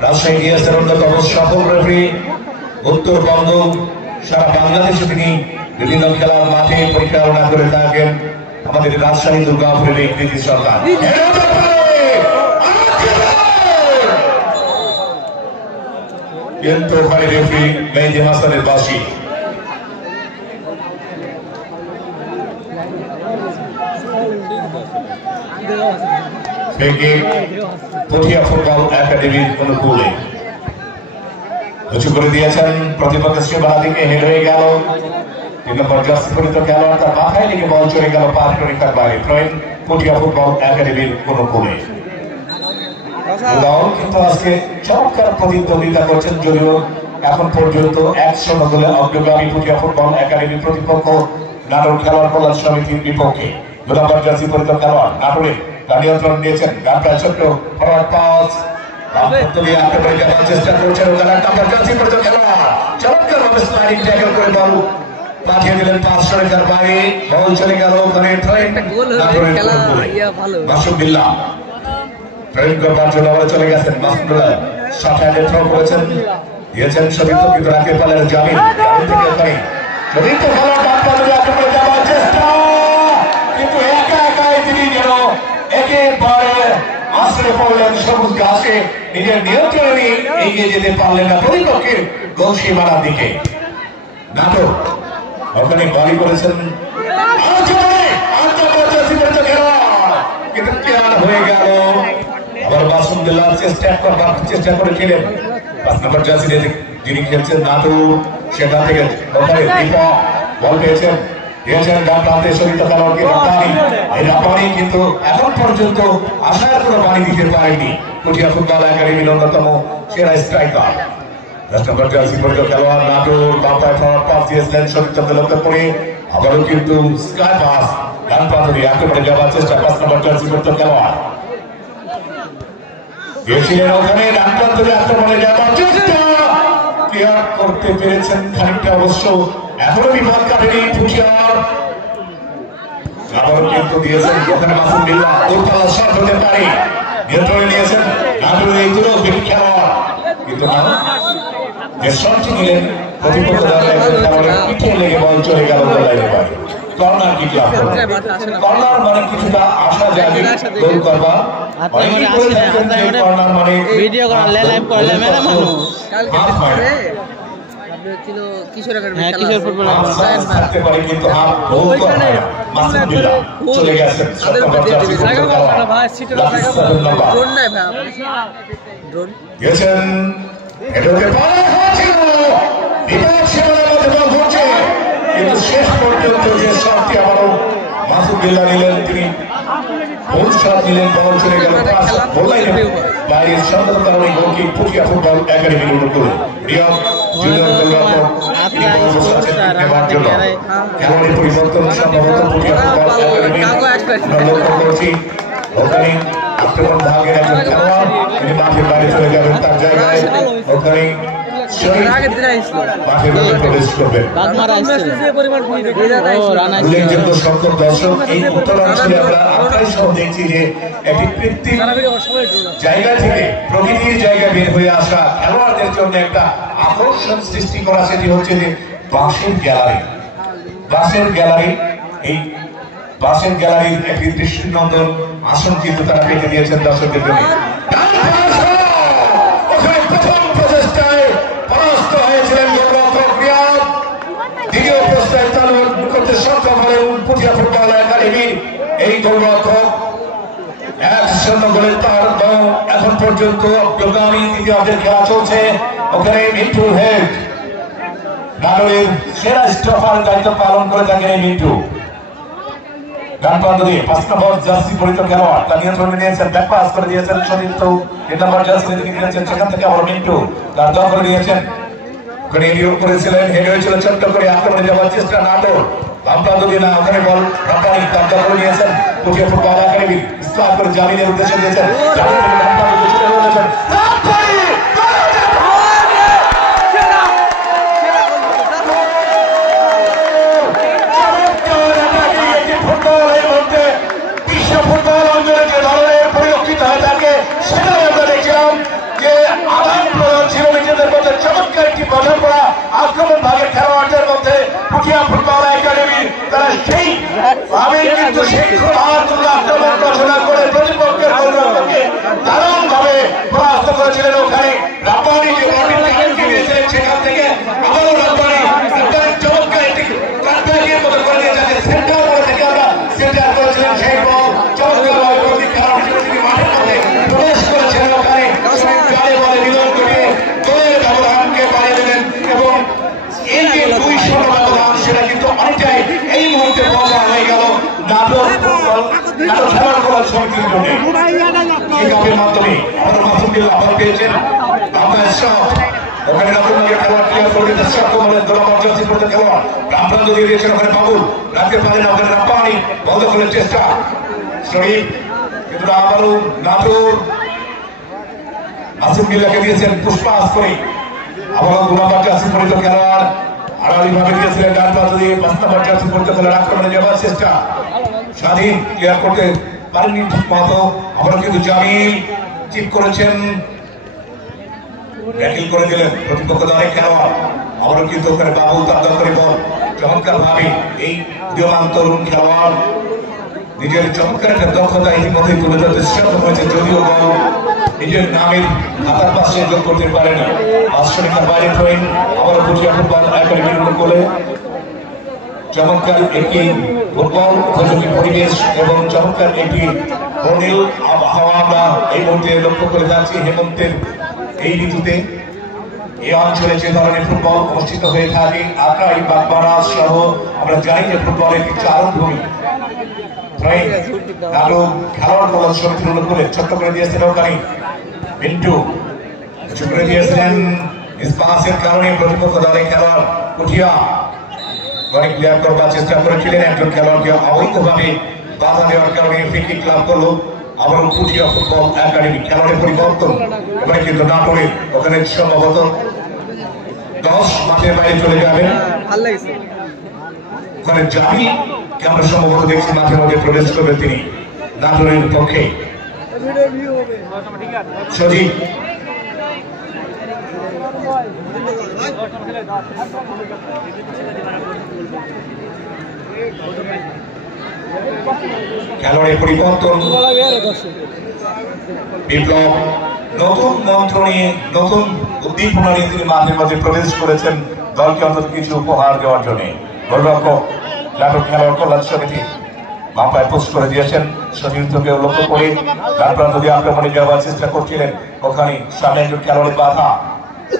রাজশাহী ডিএসের অন্যতম সফল রেফারি, উত্তরবঙ্গ সারা বাংলাদেশে তিনি বিভিন্ন খেলার মাঠে পরিচালনা করে থাকেন আমাদের রাজশাহী দুর্গাপুরের এই কৃতি সরকার। কিন্তু ওখানে রেফারি মেহেদী হাসানের বাসী। পুঠিয়া ফুটবল একাডেমির অনুকূলে উঁচু করে দিয়েছেন প্রতিপক্ষের সেবা দিকে হেড হয়ে গেল 3 নম্বর জার্সি পরিহিত খেলোয়াড় তার মাথায় লেগে বল চলে গেল পারফেক্টার বাইরে। থ্রোইন পটিয়া ফুটবল একাডেমির অনুকূলে। দল কিন্তু আজকে চমৎকার প্রতিদ্বন্দ্বিতা করছেন, যদিও এখন পর্যন্ত 100 গোলে অগ্রগামী পটিয়া ফুটবল একাডেমির প্রতিপক্ষ নাটোর খেলোয়াড় কল্যাণ সমিতির বিপক্ষে। 2 নম্বর জার্সি পরিহিত খেলোয়াড় নাটোরে তার নিয়ন্ত্রণ নিয়েছেন। গানটা ছোট্ট ফরওয়ার্ড পাস চেষ্টা করছেন চমৎকারভাবে স্লাইডিং ট্যাকল করে বল পাঠিয়ে দিলেন 500 মিটার বাইরে। বল চলে গেল ওখানে মাসুদুল্লাহ ট্রেন করবার জন্য আবার চলে গেছেন। মাসুদুল্লাহ শট হ্যান্ডে থ্রো করেছেন, দিয়েছেন সতীর্থ, কিন্তু রাখতে পারলেন জামিন থেকে ওখানে সতীর্থ ভালো ডান পাশে আক্রমণে যাওয়ার চেষ্টা, কিন্তু একা একাই তিনি যেন একেবারে আশ্রয় পড়লেন সবুজ ঘাসে, নিজের নিয়ন্ত্রণে এগিয়ে যেতে পারলেন না প্রতিপক্ষের গোল সীমানার দিকে। নাটক ওখানে বলি করেছেন কিন্তু কেন হয়ে গেল। আবার মাসুদুল্লাহ চেষ্টা করেছিলেন 5 নম্বর জার্সি যিনি খেলছেন নাটক, সেখান থেকে ওখানে দীপক বল পেয়েছেন, দিয়েছেন ডান প্রান্তে শরীর খেলোয়াড়কে রাব্বানি। এই রাব্বানি কিন্তু এখন পর্যন্ত আশার কোনো বাণী দিতে পারেনি পটিয়া ফুটবল একাডেমির অন্যতম সেরা স্ট্রাইকার। 10 নম্বর জার্সি পরিহিত খেলোয়াড় নাটোর বাম পায়ে ফরওয়ার্ড পাস দিয়েছিলেন শরীরকে লক্ষ্য করে, আবারও কিন্তু স্কাই পাস ডান প্রান্ত দিয়ে আক্রমণে যাওয়ার চেষ্টা। 5 নম্বর জার্সি পরিহিত খেলোয়াড় দিয়েছিলেন ওখানে ডান প্রান্ত দিয়ে আক্রমণে যাওয়ার চেষ্টা, ক্লিয়ার করতে পেরেছেন খানিকটা, অবশ্য এখনো বিপদ কাটেনি পুটিয়ার। আবারও কিন্তু দিয়েছেন ওখানে মাসুদুল্লাহ, দূরপাল্লার শট হতে পারে, নিয়ন্ত্রণে নিয়েছেন নাটোরের এই দুটো বিগ খেলোয়াড়, কিন্তু না যে শটটি নিলেন প্রতিপক্ষ দলের খেলোয়াড়ের পিঠে লেগে বল চলে গেল গোলের বাইরে। কর্নার কিক লাভ করলেন। কর্নার মানে কিছুটা আশা জাগে গোল করবা, অনেকেই বলে থাকেন যে কর্নার মানে ভিডিও করা লাইভ করলে মেরে মানুষ হাফ মারে ছিল কিশোর একাডেমি কিশোর ফুটবল থাকতে পারে, কিন্তু হাফ গোল করে মাসুদুল্লাহ চলে গেছেন। ড্রোন নাই ভাই, ড্রোন গেছেন এটাকে পাওয়া হয়েছিল, বিপদ সীমানার মধ্যে বল ঘুরছে, কিন্তু শেষ পর্যন্ত যে শটটি আবারও মাসুদুল্লাহ নিলেন, তিনি ভুল শট নিলেন, বল চলে গেল বাইরের সন্তান কারণে গোলকিক পটিয়া ফুটবল একাডেমির অনুকূলে। রিয়াদ জুনিয়র গোলরক্ষক নেওয়ার জন্য খেলোয়াড়ি পরিবর্তন সম্ভবত পটিয়া ফুটবল একাডেমি লক্ষ্য করছি। ওখানে আক্রমণ ভাগের একজন খেলোয়াড় তিনি মাঠের বাইরে চলে যাবেন, তার জায়গায় ওখানে উল্লেখযোগ্য সংখ্যক দর্শক এই উত্তরাঞ্চলে আমরা আপনার সহ দেখছি যে একটি কৃত্রিম জায়গা থেকে প্রকৃতির জায়গা বের হয়ে আসা খেলোয়াড়দের জন্য একটা আকর্ষণ সৃষ্টি করা, সেটি হচ্ছে যে বাঁশের গ্যালারি। বাঁশের গ্যালারি, এই বাঁশের গ্যালারির একটি দৃষ্টিনন্দন আসন কিন্তু তারা পেতে দিয়েছেন দর্শকদের জন্য। প্রথম প্রচেষ্টায় পরাস্ত হয়েছিলেন গোলরক্ষক রিয়াদ, দ্বিতীয় প্রচেষ্টায় চালু করতে সক্ষম হলেন পটিয়া ফুটবল একাডেমির এই গোলরক্ষক। 1-0 গোলের তার দল এখন পর্যন্ত অগ্রগামী, দ্বিতীয়ার্ধের খেলা চলছে। ওখানে মিন্টু হেড নাটোরের সেরা স্টপার দায়িত্ব পালন করে থাকেন এই মিন্টু। ডান প্রান্ত দিয়ে 5 নম্বর জার্সি পরিহিত খেলোয়াড় তার নিয়ন্ত্রণে নিয়েছেন, ব্যাক পাস করে দিয়েছেন সতীর্থ, 3 নম্বর জার্সি দিকে দিয়েছেন, সেখান থেকে আবার মিন্টু তার দল করে দিয়েছেন, ওখানে এডিও করেছিলেন, হেড হয়েছিল ছোট্ট করে আক্রমণে যাওয়ার চেষ্টা নাটোর বাম প্রান্ত দিয়ে, না ওখানে বল রাব্বানি তার দল করে নিয়েছেন পটিয়া ফুটবল একাডেমি, স্টার্ট করে জামিনের উদ্দেশ্যে দিয়েছেন, ডান প্রান্ত দিয়ে ছুটে চলেছেন ফুটবল অঞ্চলে যে ধরনের পরিলক্ষিত হয়ে থাকে সেটাই আমরা দেখছিলাম যে আদান প্রদান ছিল নিজেদের মধ্যে চমৎকার একটি বোঝাপড়া আক্রমণ ভাগের খেলোয়াড়দের মধ্যে পটিয়া ফুটবল একাডেমি তারা সেই ভাবে কিন্তু সেই আক্রমণ রচনা করে প্রতিপক্ষের গোলরক্ষককে তারা কিকঅফের মাধ্যমে আমাদের মাসুম বিল্লাহ বল পেয়েছেন রামপ্রাণ শট ওখানে নতুন খেলোয়াড় ক্লিয়ার করে দিতে সক্ষম হলেন দোলাবাদ জার্সি পড়তে খেলোয়াড় রামপ্রাণ দিয়ে দিয়েছেন ওখানে বাবুল রাখতে পারেন না ওখানে রাব্বানি বল দখলের চেষ্টা শরীফ কিন্তু আবারও নাটোর মাসুম বিল্লাহকে দিয়েছেন পুষ্পাস করে আবারও দোলাবাদ জার্সি পড়িত খেলোয়াড় আড়াআড়ি ভাবে দিয়েছিলেন ডান প্রান্ত দিয়ে 5 নম্বর জার্সি পড়তে খেলোয়াড় আক্রমণে যাওয়ার চেষ্টা স্বাধীন ক্লিয়ার করতে পারেননি ঠিক মতো আবারও কিন্তু জামিল চিপ করেছেন ব্যাটিং করে দিলেন প্রতিপক্ষ দলের খেলোয়াড় আবারও কিন্তু ওখানে বাবুল তার দখলে বল চমৎকার ভাবে এই উদীয়মান তরুণ খেলোয়াড় নিজের চমৎকার একটা দক্ষতা ইতিমধ্যে তুলে ধরতে সক্ষম হয়েছে যদিও বল নিজের নামের খাতার পাশে যোগ করতে পারেনি বাস্তবিকতার বাইরে থ্রোইং আবারও পুঠিয়া ফুটবল একাডেমির কোলে চমৎকার একটি ফুটবল উপযোগী পরিবেশ এবং চমৎকার একটি বর্ণিল আবহাওয়া আমরা এই মুহূর্তে লক্ষ্য করে যাচ্ছি হেমন্তের এই ঋতুতে এই অঞ্চলে যে ধরনের ফুটবল অনুষ্ঠিত হয়ে থাকে আকাই বাগমারা সহ আমরা জানি যে ফুটবলের একটি চারণভূমি নাটক খেলোয়াড় বলার সমিতির উল্লেখ করে ছোট্ট করে দিয়েছেন ওখানে মিন্টু কিছু করে দিয়েছিলেন ইসবাসের কারণে প্রতিপক্ষ দলের খেলোয়াড় পুঠিয়া অনেক ক্লিয়ার করবার চেষ্টা করেছিলেন একজন খেলোয়াড়কে অবৈধভাবে বাধা দেওয়ার কারণে ফ্রি কিক লাভ করলো আবারও পুঠিয়া ফুটবল একাডেমি খেলোয়াড়ের পরিবর্তন এবারে কিন্তু নাটোরের ওখানে সম্ভবত 10 মাঠের বাইরে চলে যাবেন ওখানে জামি আমরা সম্ভবত দেখছি মাঠের মধ্যে প্রবেশ করবে তিনি নাটোরের পক্ষে সজীব খেলোয়াড়ের পরিবর্তন বিপ্লব নতুন মন্ত্র নিয়ে নতুন উদ্দীপনা নিয়ে তিনি মাঠের মধ্যে প্রবেশ করেছেন দলকে অন্তত কিছু উপহার দেওয়ার জন্য গোলরক্ষক নাটক খেলোয়াড় কল্যাণ সমিতি মাপায় পোস্ট করে দিয়েছেন সতীর্থকে লক্ষ্য করে ডান প্রান্ত দিয়ে আক্রমণে যাওয়ার চেষ্টা করছিলেন ওখানে সামনে একজন খেলোয়াড়ের বাধা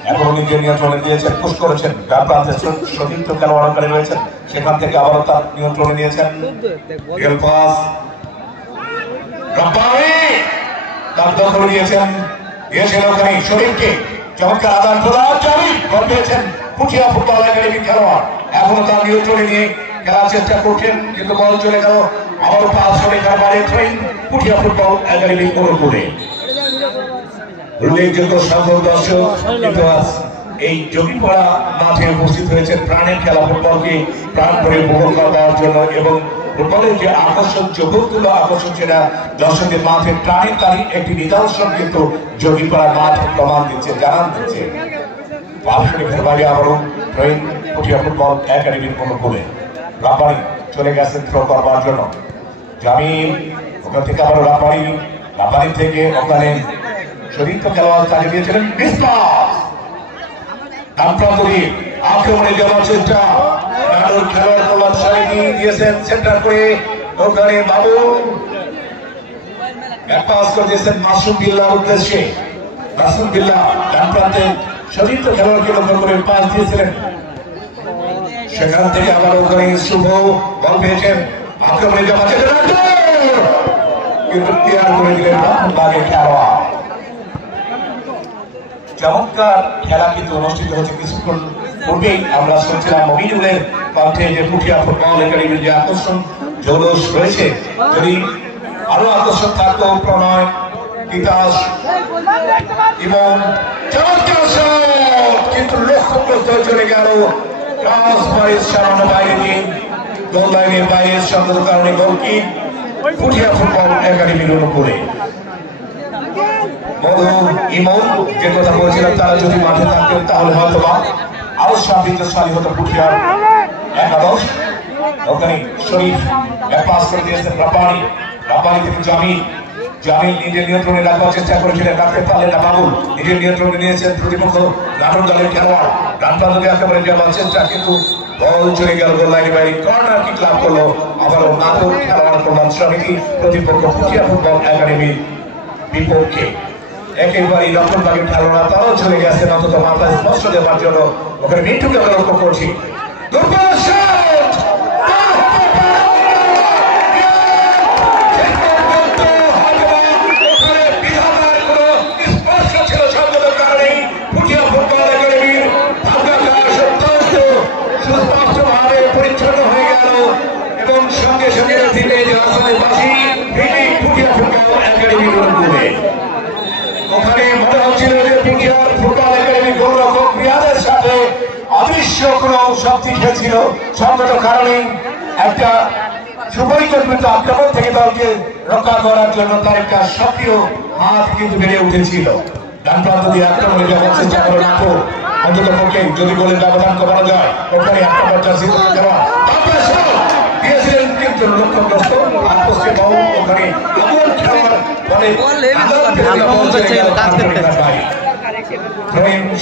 এখনো নিজের নিয়ন্ত্রণে দিয়েছেন পুশ করেছেন ডান প্রান্তে সতীর্থ খেলোয়াড় ওখানে রয়েছেন সেখান থেকে আবারও তার নিয়ন্ত্রণে নিয়েছেন রিয়েল পাস রাব্বানি তার দখলে নিয়েছেন দিয়েছেন ওখানে শরীফকে চমৎকার আদান প্রদান জামিল বল পেয়েছেন পুঠিয়া ফুটবল একাডেমির খেলোয়াড় এখনো তার নিয়ন্ত্রণে নিয়ে খেলার চেষ্টা করছেন কিন্তু বল চলে গেল আবারও পাস করে কারবারে ট্রেন পুঠিয়া ফুটবল একাডেমির অনুকূলে উল্লেখযোগ্য সংখ্যক দর্শক কিন্তু এই জমিপাড়া মাঠে উপস্থিত হয়েছে প্রাণের খেলা ফুটবলকে প্রাণ ভরে উপভোগ করার জন্য এবং ফুটবলের যে আকর্ষণ জগৎগুলো আকর্ষণ সেটা দর্শকের মাঠে প্রাণের তারই একটি নিদর্শন কিন্তু জমিপাড়া মাঠ প্রমাণ দিচ্ছে জানান দিচ্ছে বাসনের বাইরে আবারও ট্রেন পুঠিয়া ফুটবল একাডেমির অনুকূলে রাব্বানি চলে গেছেন থ্রো করবার জন্য জামিল ওখান থেকে আবারও রাব্বানি থেকে ওখানে সতীর্থ খেলোয়াড় চালিয়ে দিয়েছিলেন আক্রমণে যাওয়ার চেষ্টা নাটোর খেলোয়াড় কল্যাণ সমিতি দিয়েছেন সেন্টার করে ওখানে বাবু পাস করে দিয়েছেন মাসুম বিল্লাহর উদ্দেশ্যে মাসুম বিল্লাহ ডান প্রান্তে সতীর্থ খেলোয়াড়কে লক্ষ্য করে পাস দিয়েছিলেন সেখান থেকে আবার ওখানে শুভ বল পেয়েছেন আক্রমণে যাওয়ার চেষ্টা কিন্তু ক্লিয়ার করে দিলেন বাগের খেলোয়াড় চমৎকার খেলা কিন্তু অনুষ্ঠিত হচ্ছে কিছুক্ষণ পূর্বেই আমরা শুনছিলাম মমিনুলের কণ্ঠে যে পুঠিয়া ফুটবল একাডেমির যে আকর্ষণ জৌলস রয়েছে যদি আরো আকর্ষণ থাকতো প্রণয় তিতাস এবং চমৎকার কিন্তু লক্ষ্যগ্রস্ত চলে গেল সামান্য বাইরে দিয়ে গোল লাইনের বাইরে সঙ্গত কারণে গোলকি পুঠিয়া ফুটবল একাডেমির অনুকূলে ইমন যে কথা বলছিলাম তারা যদি মাঠে থাকতেন তাহলে হয়তো বা আরো সমৃদ্ধশালী হতো পুঠিয়ার একাদশ ওখানে শরীফ পাস করে দিয়েছেন রাব্বানি থেকে জামিল নিজের নিয়ন্ত্রণে রাখার চেষ্টা করেছিলেন রাখতে পারলেন না বাবুল নিজের নিয়ন্ত্রণে নিয়েছেন প্রতিপক্ষ নাটোর দলের খেলোয়াড় ডান প্রান্ত দিয়ে একেবারে যাওয়ার চেষ্টা কিন্তু বল চলে গেল গোল লাইনের বাইরে কর্নার কিক লাভ করলো আবারও নাটোর খেলোয়াড় কল্যাণ সমিতি প্রতিপক্ষ পুঠিয়া ফুটবল একাডেমির বিপক্ষে একেবারে রতনবাগের খেলোয়াড়রা তারাও চলে গেছেন অন্তত মাথায় স্পর্শ দেওয়ার জন্য ওখানে মিন্টুকে আমরা লক্ষ্য করছি শক্তি খেলছিল, সংগত কারণে একটা সুপরিকল্পিত আক্রমণ থেকে দলকে রক্ষা করার জন্য তার একটা সক্রিয় হাত কিন্তু বেড়ে উঠেছিল। ডান প্রান্ত দিয়ে আক্রমণে যাওয়ার চেষ্টা করে নাটোর, অন্তত পক্ষে যদি গোলের ব্যবধান কমানো যায় ওখানে একটা পর্যায়ে সিদ্ধান্ত দেওয়া দিয়েছিলেন, কিন্তু লক্ষ্যগ্রস্ত আত্মস্থে বহু ওখানে এমন খেলার ফলে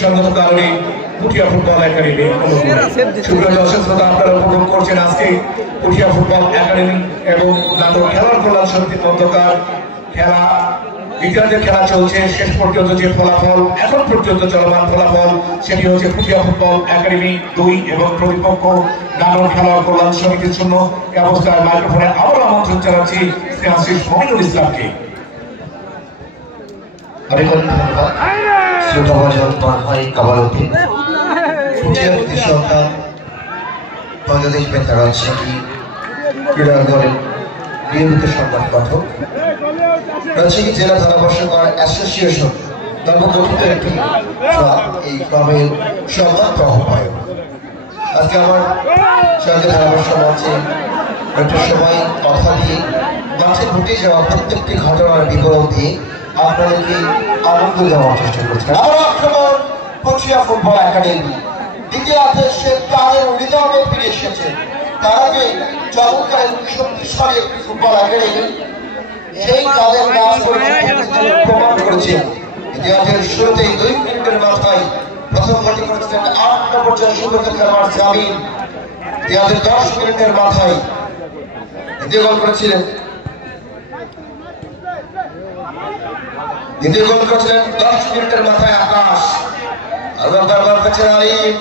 সংগত কারণে পুঠিয়া ফুটবল একাডেমি আপনারা উপভোগ করছেন আজকে পুঠিয়া ফুটবল একাডেমি এবং নাটোর খেলার কল্যাণ সমিতির মধ্যকার খেলা বিদ্যার্থীর খেলা চলছে। শেষ পর্যন্ত যে ফলাফল এখন পর্যন্ত চলমান ফলাফল সেটি হচ্ছে পুঠিয়া ফুটবল একাডেমি 2 এবং প্রতিপক্ষ নাটোর খেলার কল্যাণ সমিতির জন্য। এই অবস্থায় মাইক্রোফোনে আবার আমন্ত্রণ জানাচ্ছি শ্রী মমিনুল ইসলামকে। অনেক ধন্যবাদ শ্রোতাভাজন ভাই কামালউদ্দিন, পুঠিয়া সরকার বাংলাদেশ বেতার রাজশাহী ক্রীড়াঙ্গনের নিয়মিত সংবাদ পাঠক, রাজশাহী জেলা ধারাভাষ্যকার অ্যাসোসিয়েশন নবগঠিত একটি এই ক্লাবের সংবাদ আহ্বায়ক। আজকে আমার সঙ্গে ধারাভাষ্য মঞ্চে একটা সময় কথা দিয়ে মাঠে ঘটে যাওয়া প্রত্যেকটি ঘটনার বিবরণ দিয়ে আপনাদেরকে আনন্দ দেওয়ার চেষ্টা করছেন। আবার আক্রমণ পুঠিয়া ফুটবল একাডেমি দ্বিতীয়ার্ধে সে তাদের হৃদয়ে ফিরে এসেছে। তার আগে চমৎকার শক্তিশালী একটি ফুটবল একাডেমি সেই তাদের কাজ প্রমাণ করেছে। দ্বিতীয়ার্ধের শুরুতেই 2 মিনিটের মাথায় প্রথম গোলটি করেছিলেন 8 নম্বর সুযোগ খেলোয়াড় জামিল। দ্বিতীয়ার্ধের 10 মিনিটের মাথায় দ্বিতীয় গোল করেছিলেন 10 মিনিটের মাথায় আকাশ। আল্লাহ দরবার কাছে আলিম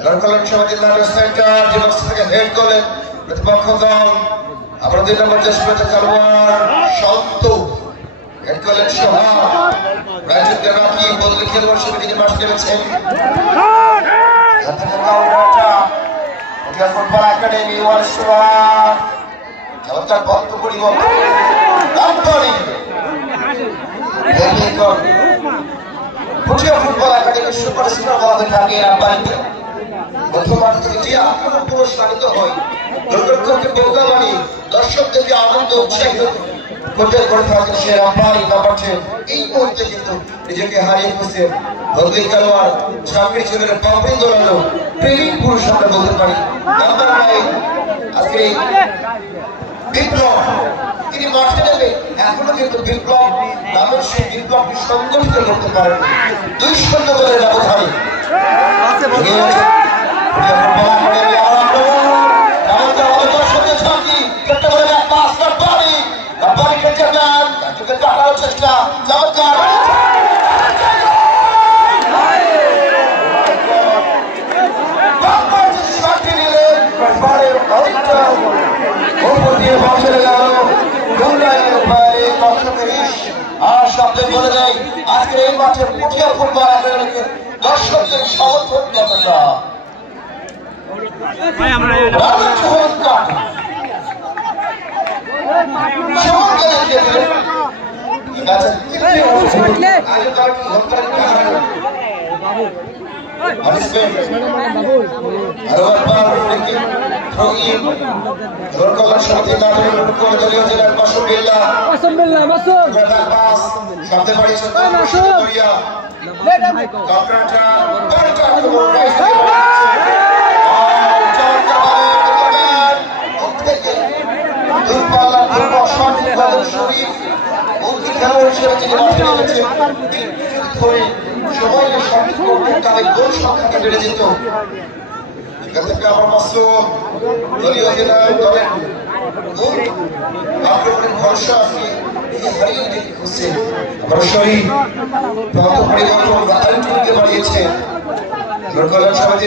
এলাকার সমাজের নাটোর সেন্টার যে বক্স থেকে হেড করলেন প্রতিপক্ষ দল। আবার 2 নম্বর জেসপেট খেলোয়াড় শান্ত হেড করলেন সোহাগ। রাজুকে রাখি বদলে খেলোয়াড় হিসেবে নিজে মাঠ নেমেছেন। পুঠিয়া ফুটবল একাডেমি ওয়ার্ল্ড চমৎকার বক্ত পরিবর্তন পুঠিয়া ফুটবল একাডেমির সুপারস্টার বলা হয়ে থাকে আব্বাইকে। প্রথম মাঠ থেকে যে আক্রমণ পুরস্কারিত হয় গোলরক্ষককে বোকা বানিয়ে দর্শকদেরকে আনন্দ উৎসাহিত করতে করে থাকে সে আব্বাই ব্যাপারছে। এই মুহূর্তে কিন্তু নিজেকে হারিয়ে ফেলছেন বদলি খেলোয়াড় চাকরি ছেলের পাপড়ি দোলানো প্রেমিক পুরুষ আমরা বলতে পারি। নাম্বার 9 আজকে বিপ্লব তিনি মাঠে নেবে এখনো কিন্তু বিপ্লব নামের সেই বিপ্লবকে সংগঠিত করতে পারেন 2-0 গোলের ব্যবধানে। চেষ্টা চমৎকার বলে দেয় আজকে এই মাঠে পুঠিয়া ফুটবল একাডেমিকে দর্শকদের সমর্থন কতটা বেড়ে যেত আমার মাত্র দলীয় জেলায় দলের আক্রমণের ভরসা আছে হারিয়ে দিতে খুঁজছে। আমার শরীর প্রান্ত পরিবর্তন রাজনীতিকে বাড়িয়েছে সমিতি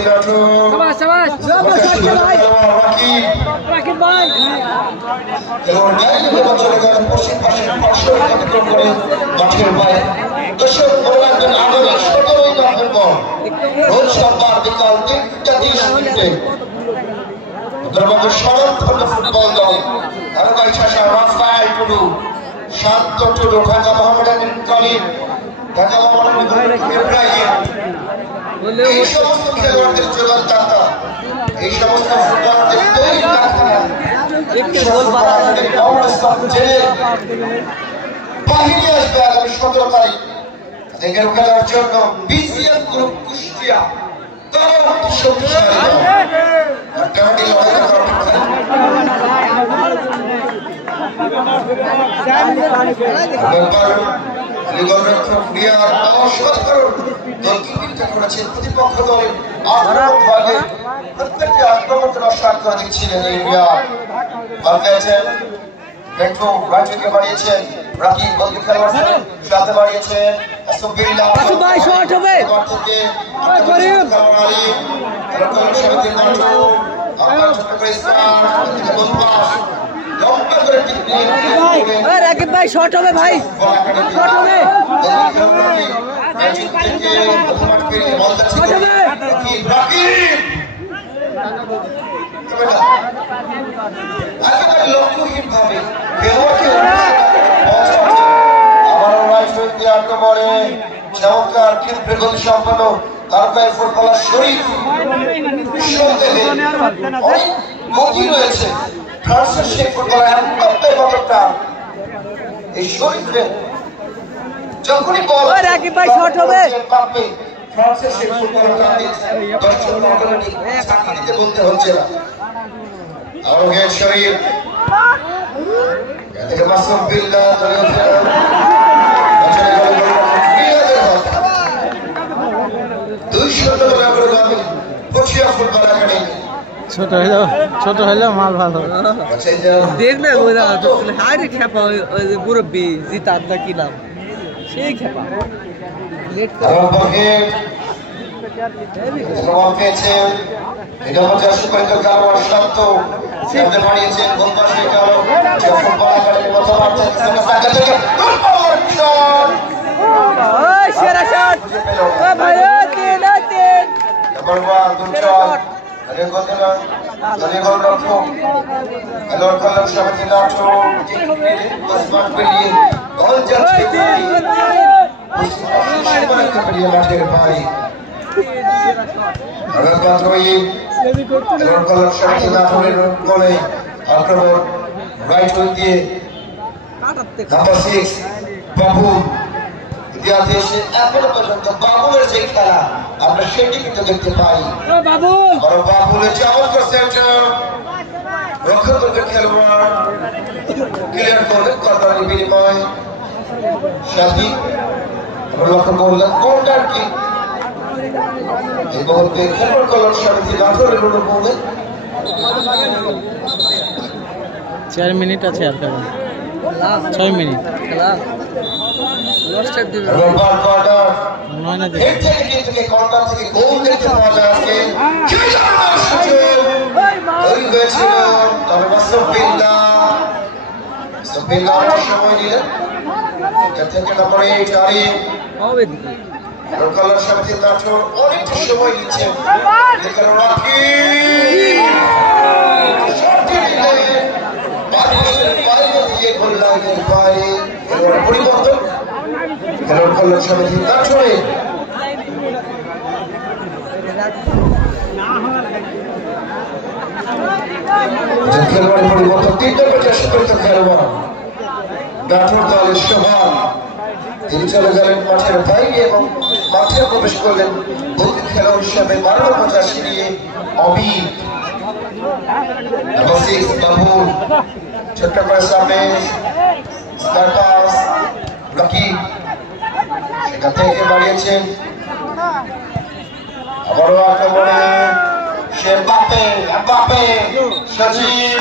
পশ্চিম পাশে অতিক্রম করে মাঠের বাইরে দর্শক বলে রাখবেন আগামী 17 নভেম্বর রোজ সোমবার বিকাল 3:30 উত্তরবঙ্গের স্বনামধন্য ফুটবল দল আরবাই শাসা রাফায়েল টুডু, শান্ত টুডু, ঢাকা মোহামেডান কলিম, ঢাকা মোহামেডান ইব্রাহিম এই সমস্ত খেলোয়াড়দের যোগানদাতা, এই সমস্ত ফুটবলারদের তৈরি কারখানা বাহিনী আসবে আগামী 17 তারিখ এদের খেলার জন্য। বিসিএস গ্রুপ কুষ্টিয়া তারা অতি শক্তিশালী মোটামুটি লড়াই করার প্রতিপক্ষ দলের আক্রমণভাগে প্রত্যেকটি আক্রমণ নষ্ট করে দিচ্ছিলেন এই রিয়াদ। পেট্রো রাজুকে বাড়িয়েছেন, রাকিব বলকে খেলোয়াড় সাথে বাড়িয়েছেন, সুবিল্লাহ ভাই শট হবে করিম আলী খেলোয়াড় সমিতির মাঠে আপনার ছোট করে স্টার থেকে গোল পাস লম্বা করে টিপ নিয়ে ভাই রাকিব ভাই শট হবে ভাই শট হবে ম্যাচ থেকে প্রথম পেরিয়ে বল যাচ্ছে রাকিব একেবারে লক্ষ্যহীন ভাবে আবারও রাইট উইং দিয়ে আক্রমণে চমৎকার ক্ষেত্রে গতি সম্পন্ন তারকায় ফুটবলার শরীফ অনেক গতি রয়েছে ফ্রান্সের সেই ফুটবলার এমবাপ্পের মতটা এই শরীফে যখনই বল রাকিব ভাই শট হবে এমবাপ্পে ফ্রান্সের সেই ফুটবলার দর্শক অটোমেটিক চাকরি দিতে বলতে হচ্ছে না। আরোগ্যের শরীর এদিকে মাসুম বিল্লাহ ছোট হলেও মাল ভালো দেখবে হাইরে খেপা ওই যে মুরব্বী জিতান না কি নাম সেই খেপা লেট সেরা শট ভাই তিন মাঠের ভাই আক্রমণ রাইট উইং দিয়ে নাম্বার 6 বাবু ইতিহাসে এসে এখনো পর্যন্ত বাবুলের যে খেলা আমরা সেটি কিন্তু দেখতে পাই। বাবুলের চমৎকার সেন্টার রক্ষণের খেলোয়াড় ক্লিয়ার করলেন কর্নারের বিনিময় সাথী আমরা লক্ষ্য করলাম কর্নার কি এই মুহূর্তে খেলোয়াড় কলম সমিতি নাটোরের অনুমোদন 4 মিনিট আছে আর কেমন 6 মিনিট সময় নিলেন থেকে নম্বর 8 গাড়ি কলম সমিতি নাটোর অনেকটা সময় নিচ্ছে পরিবর্তন খেলোয়াড় কল্যাণ সমিতি নাটোরে খেলোয়াড় পরিবর্তন 3 নম্বর চেষ্টা খেলোয়াড় নাটোর দলের সোহান তিনি চলে গেলেন মাঠের বাইরে এবং মাঠে প্রবেশ করলেন বন্দী খেলোয়াড় হিসাবে 12 নম্বর জার্সি নিয়ে অমিত বাবুল ছোট্ট করে সামনে রাকিব সেখান থেকে বাড়িয়েছেন আবারও আক্রমণে এমবাপ্পে সজীব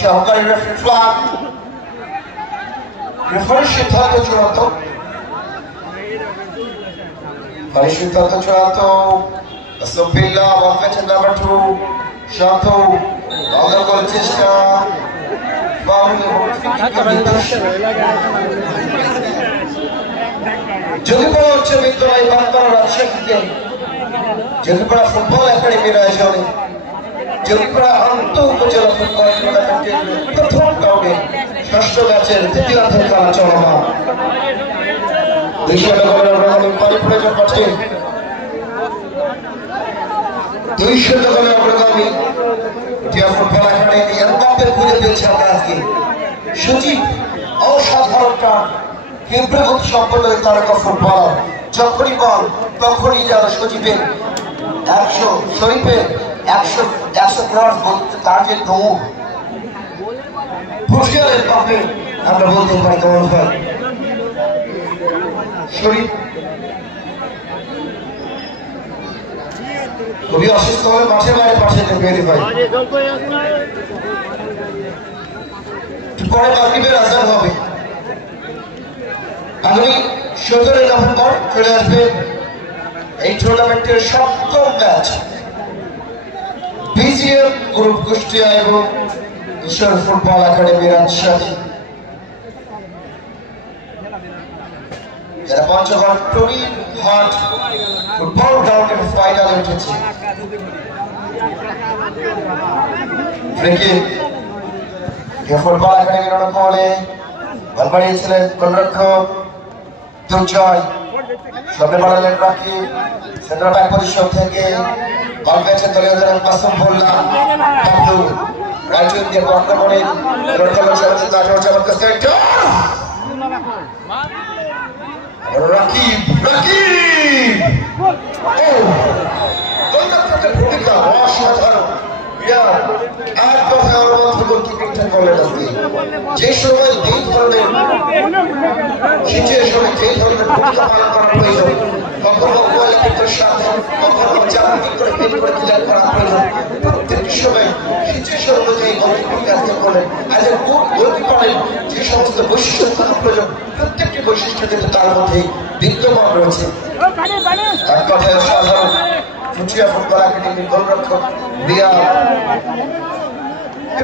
সহকারী রেফারি ফ্ল্যাগ রেফারির সিদ্ধান্ত চূড়ান্ত আস্তফিল্লাহ বল পেয়েছেন নাম্বার 2 শান্ত ভালো করে চেষ্টা জঙ্গিপাড়া উচ্চ বিদ্যালয় বাগমারা রাজশাহীতে জঙ্গিপাড়া ফুটবল একাডেমির আয়োজনে জঙ্গিপাড়া আন্ত উপজেলা ফুটবল টুর্নামেন্টের প্রথম রাউন্ডে 6ষ্ঠ ম্যাচের তৃতীয়ার্ধের খেলা চলমান। 2 পানি প্রয়োজন মাঠে 200 দলে অগ্রগামী টিয়া ফুটবল একাডেমি এমবাপ্পে খুঁজে পেয়েছে আমরা আজকে। সচিব অসাধারণ টান, ক্ষেত্রগত সম্পন্ন এই তারকা ফুটবলার, যখনই বল তখনই যেন সচিবের 100 শরীফের 100 ক্রস বলতে তার যে দৌড় পুরস্কারের পাবে আমরা বলতে পারি কেমন হয়। শরীফ খুবই অসুস্থ হলে মাঠে বাইরে পাঠাতে পেরে ভাই, পরে মাগরিবের আজান হবে। আগামী 17 নভেম্বর চলে আসবে এই টুর্নামেন্টের 7ম ম্যাচ বিজিএম গ্রুপ কুষ্টিয়া এবং ঈশ্বর ফুটবল একাডেমির রাজশাহী, যারা পঞ্চগড় টুরিন হাট ফুটবল গ্রাউন্ডের ফাইনালে উঠেছে। ফুটবল একাডেমির অনুকূলে বল বাড়িয়েছিলেন গোলরক্ষক দুর্জয়, সামনে বাড়ালেন রাকিব, সেন্টার ব্যাক পজিশন থেকে বল পেয়েছে দলীয় অধিনায়ক মাসুম ভোল্লা, বাবলু রাইট উইং দিয়ে আক্রমণে গোলরক্ষক সমাজে তাজমহল চমৎকার সেন্টার রাকিব গোলরক্ষকের ভূমিকা অসাধারণ। এক কথায় অনবদ্য গোলকিপিংটা করলেন আজকে। যে সময় এই ধরনের সিচুয়েশনে যে ধরনের ভূমিকা পালন করা প্রয়োজন, কখনো কোয়ালিটির সাথে কখনো জাম্পিং করে ফিট করে ক্লিয়ার করা প্রয়োজন, প্রত্যেকটি সময় সিচুয়েশন অনুযায়ী গোলকিপিং কাজকে করলেন। আজ গুড গোলকিপারের যে সমস্ত বৈশিষ্ট্য থাকা প্রয়োজন, প্রত্যেকটি বৈশিষ্ট্য কিন্তু তার মধ্যে বিদ্যমান রয়েছে। এক কথায় অসাধারণ কুষ্টিয়া ফুটবল একাডেমির গোলরক্ষক রিয়া।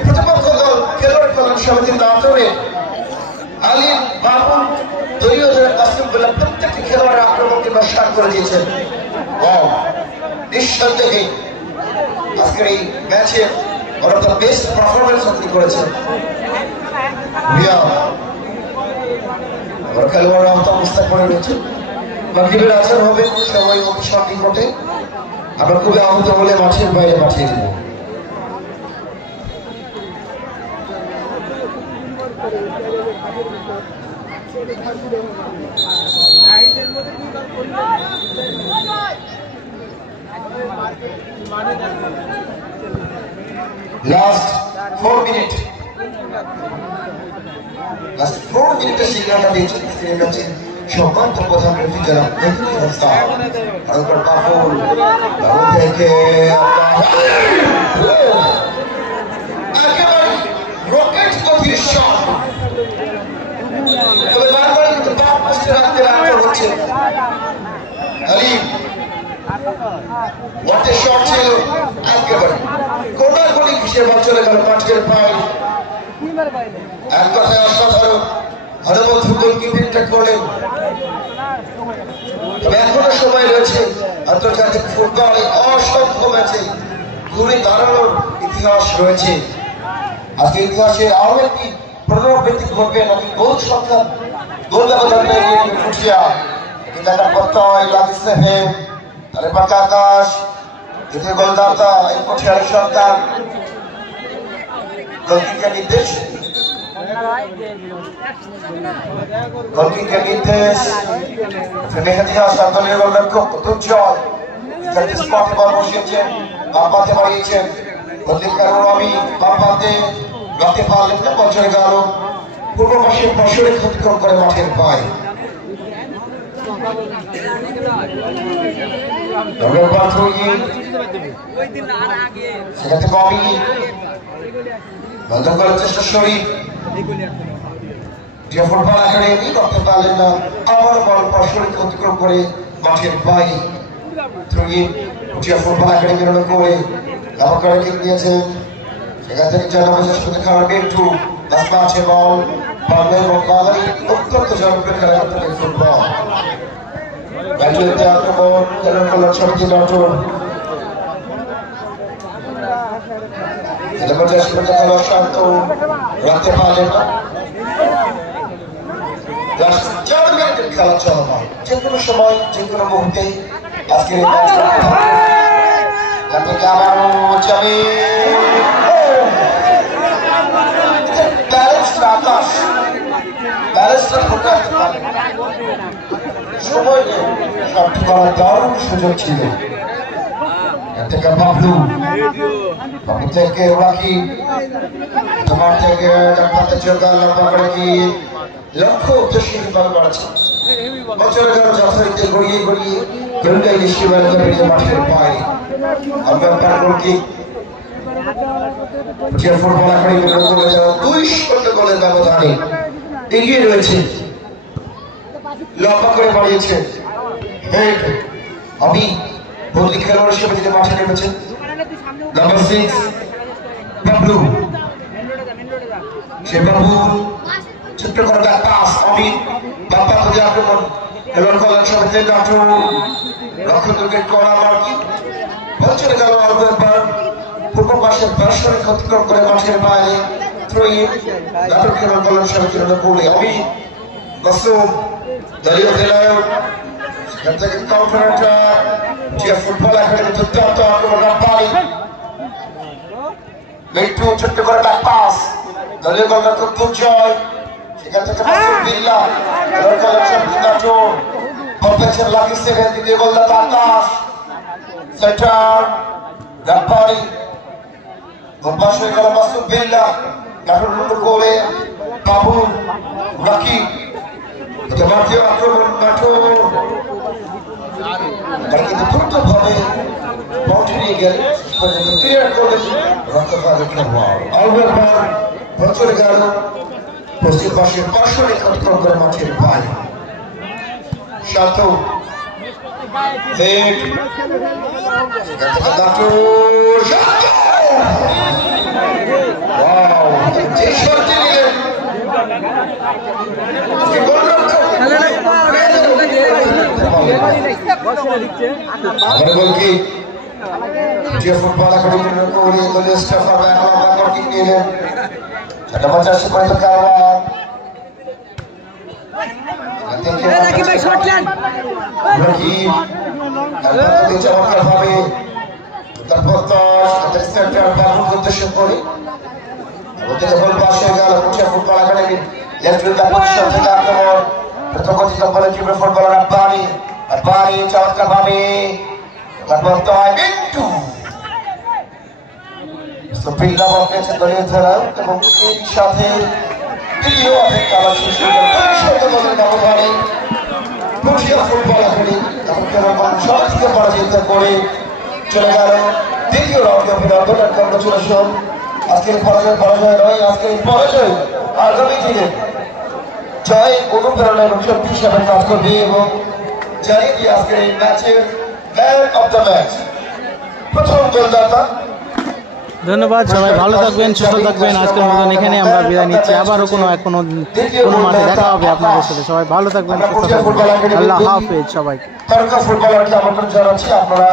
প্রতিপক্ষ দল খেলোয়াড় কল্যাণ সমিতির নাটোরে আলী বাবুল দলীয় কাসিম বলে প্রত্যেকটি খেলোয়াড়ের আক্রমণকে নস্বাত করে দিয়েছেন। নিঃসন্দেহে আজকের এই ম্যাচে ওরা তো বেস্ট পারফরমেন্স আপনি করেছেন রিয়া। ওরা খেলোয়াড়রা তো অবস্থা করে রয়েছে, মাগরিবের আজান হবে, সময় মতো সঠিক ঘটে আমরা খুবই আহত হলে মাঠের বাইরে পাঠিয়ে দেব। লাস্ট 4 মিনিটের সিগন্যালটা দিয়েছেন সম্মানিত প্রধান অতিথি জনাব থেকে একেবারে রকেট গতির শট, তবে বারবার কিন্তু টপ পোস্টে রাখতে হচ্ছে। আলিম হোয়াট এ শট ছিল, একেবারে কোনাকুনি ঘিসে বল চলে গেল মাঠের পায়ে। এক কথায় অসাধারণ অনবদ্য গোলকিপিংটা করলেন। তবে এখনো সময় রয়েছে, আন্তর্জাতিক ফুটবলে অসংখ্য ম্যাচে ঘুরে দাঁড়ানোর ইতিহাস রয়েছে। আজকে ইতিহাসে আরো একটি পুনরাবৃত্তি ঘটবে, নাকি গোল সংখ্যা গোল ব্যবধান কুষ্টিয়া দেখা প্রত্যয় লাগিছে হে তাহলে পাকা আকাশ দ্বিতীয় গোলদাতা এই কুষ্টিয়ার সন্তান গোলকিপার নির্দেশ মেহেদি হাসান দলীয় গোলরক্ষক দুর্জয় স্পটে বল বসিয়েছেন, বাম পাতে বাড়িয়েছেন আমি বাম পাতে রাতে পারলেন না, বল চলে গেল পূর্ব পাশের ফসলে ক্ষতিকর করে মাঠের পায়। সেখান থেকে আমি বন্ধ করার চেষ্টা শরীফ ফুটবল একাডেমি করতে পারলেন না, আবার বল ফসলে ক্ষতিকর করে মাঠের বাইরে। ফুটবল একাডেমির অনুকূলে করে কিক দিয়েছেন, সেখান থেকে জনবশেষ করতে খাওয়ার একটু আছে বল বাংলা এবং বাঙালি অত্যন্ত জনপ্রিয় খেলা করতে পারে ফুটবল। আক্রমণ খেলার কল্যাণ সমিতি নাটোর শান্ত রাখতে পারলেন না। খেলা চলমান যে কোনো সময় যে কোনো মুহূর্তে আজকের থেকে আবারও যাবে ব্যালেন্সটা আকাশ, ব্যালেন্সটা ধরে রাখতে পারে সময় নেই। শটটি করার দারুণ সুযোগ ছিল। থেকে বাবলু, বাবলু থেকে রাখি, তোমার থেকে ডাক্তার চোখা লম্বা করে কি লক্ষ্য উদ্দেশ্যে বল করেছে। বছর গেল যথারীতি গড়িয়ে গড়িয়ে গঙ্গায় নিশ্চিবাল করে মাঠের পায়ে আলবাম্পার গোলকি যে ফুটবল আকারে করে যাওয়া 2-0 গোলের ব্যবধানে এগিয়ে রয়েছে। লম্বা করে বাড়িয়েছে হেড আমি বদলি খেলোয়াড় হিসেবে তিনি মাঠে নেমেছেন। নাম্বার 6 বাবলু, সে বাবু ছোট্ট করে ব্যাক পাস অমিত বাপ্পা খুঁজে আক্রমণ খেলোয়াড় কল্যাণ সমিতি নাটু রক্ষণ উইকেট করা মার্কি বল চলে গেল অল্প একবার পূর্ব পাশে দর্শনে ক্ষতিকর করে মাঠের বাইরে থ্রো ইন নাটক খেলোয়াড় কল্যাণ সমিতির পড়ে অমিত মাসুম দলীয় খেলোয়াড় সেখান থেকে কাউন্টার অ্যাটাক যে ফুটবল একাডেমি দুর্দান্ত আক্রমণ পাই মিন্টু ছোট্ট করে ব্যাক পাস দলীয় গোলদার কুতুব জয় সেখান থেকে বিল্লা খেলোয়াড় কল্যাণ সমিতি নাটু পারফেকশন লাকি সেভেন দ্বিতীয় গোলদার আকাশ সেন্টার ব্যাপারি গোলবাস হয়ে গেল মাসুদ বিল্লা নাটুর মুন্ডু করে বাবু রাকি জাতীয় আক্রমণ নাটুর কিন্তু দ্রুতভাবে বাউন্ডারি নিয়ে গেল ক্লিয়ার করে রক্ষা করে খেলোয়াড় আলবের বল চলে গেল পশ্চিম পাশের পার্শ্বরে অতিক্রম করে মাঠের বাইরে। শান্ত হেড যে শটটি নিলেন গোলকি যে ফুটবল একাডেমির করে দলীয় স্টাফার ব্যাক নিলেন 85 পয়েন্ট কারবার চমৎকার ভাবে উদ্দেশ্য করে গোল পাস হয়ে গেল ফুটবল একাডেমি থেকে আক্রমণ প্রথমগতিত বলে তীব্র ফুটবলার আব্বানি আব্বানি চমৎকার ভাবে মিন্টু সুপিল্লা বল পেয়েছে দলীয় ধারা এবং এর সাথে তৃতীয় অপেক্ষা ব্যবধানে ফুটবল একাডেমি সবথেকে পরাজিত করে চলে গেল দ্বিতীয় রাউন্ডে। অভিনন্দন আর কংগ্রেচুলেশন। আজকের পরাজয় নয়, আজকের পরাজয় আগামী দিনে জয় অনুপ্রেরণা এবং শক্তি হিসাবে কাজ করবে এবং জানিয়ে দিয়ে আজকের এই ম্যাচের ম্যান অফ দ্য ম্যাচ প্রথম গোলদাতা। ধন্যবাদ, সবাই ভালো থাকবেন, সুস্থ থাকবেন। আজকের মতন এখানে আমরা বিদায় নিচ্ছি। আবারও কোনো মাঠে দেখা হবে আপনাদের সাথে। সবাই ভালো থাকবেন, সুস্থ থাকবেন। আল্লাহ হাফেজ সবাইকে। তারকা ফুটবলারকে আমন্ত্রণ জানাচ্ছি, আপনারা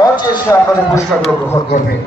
মঞ্চে এসে আপনাদের পুরস্কারগুলো গ্রহণ করবেন।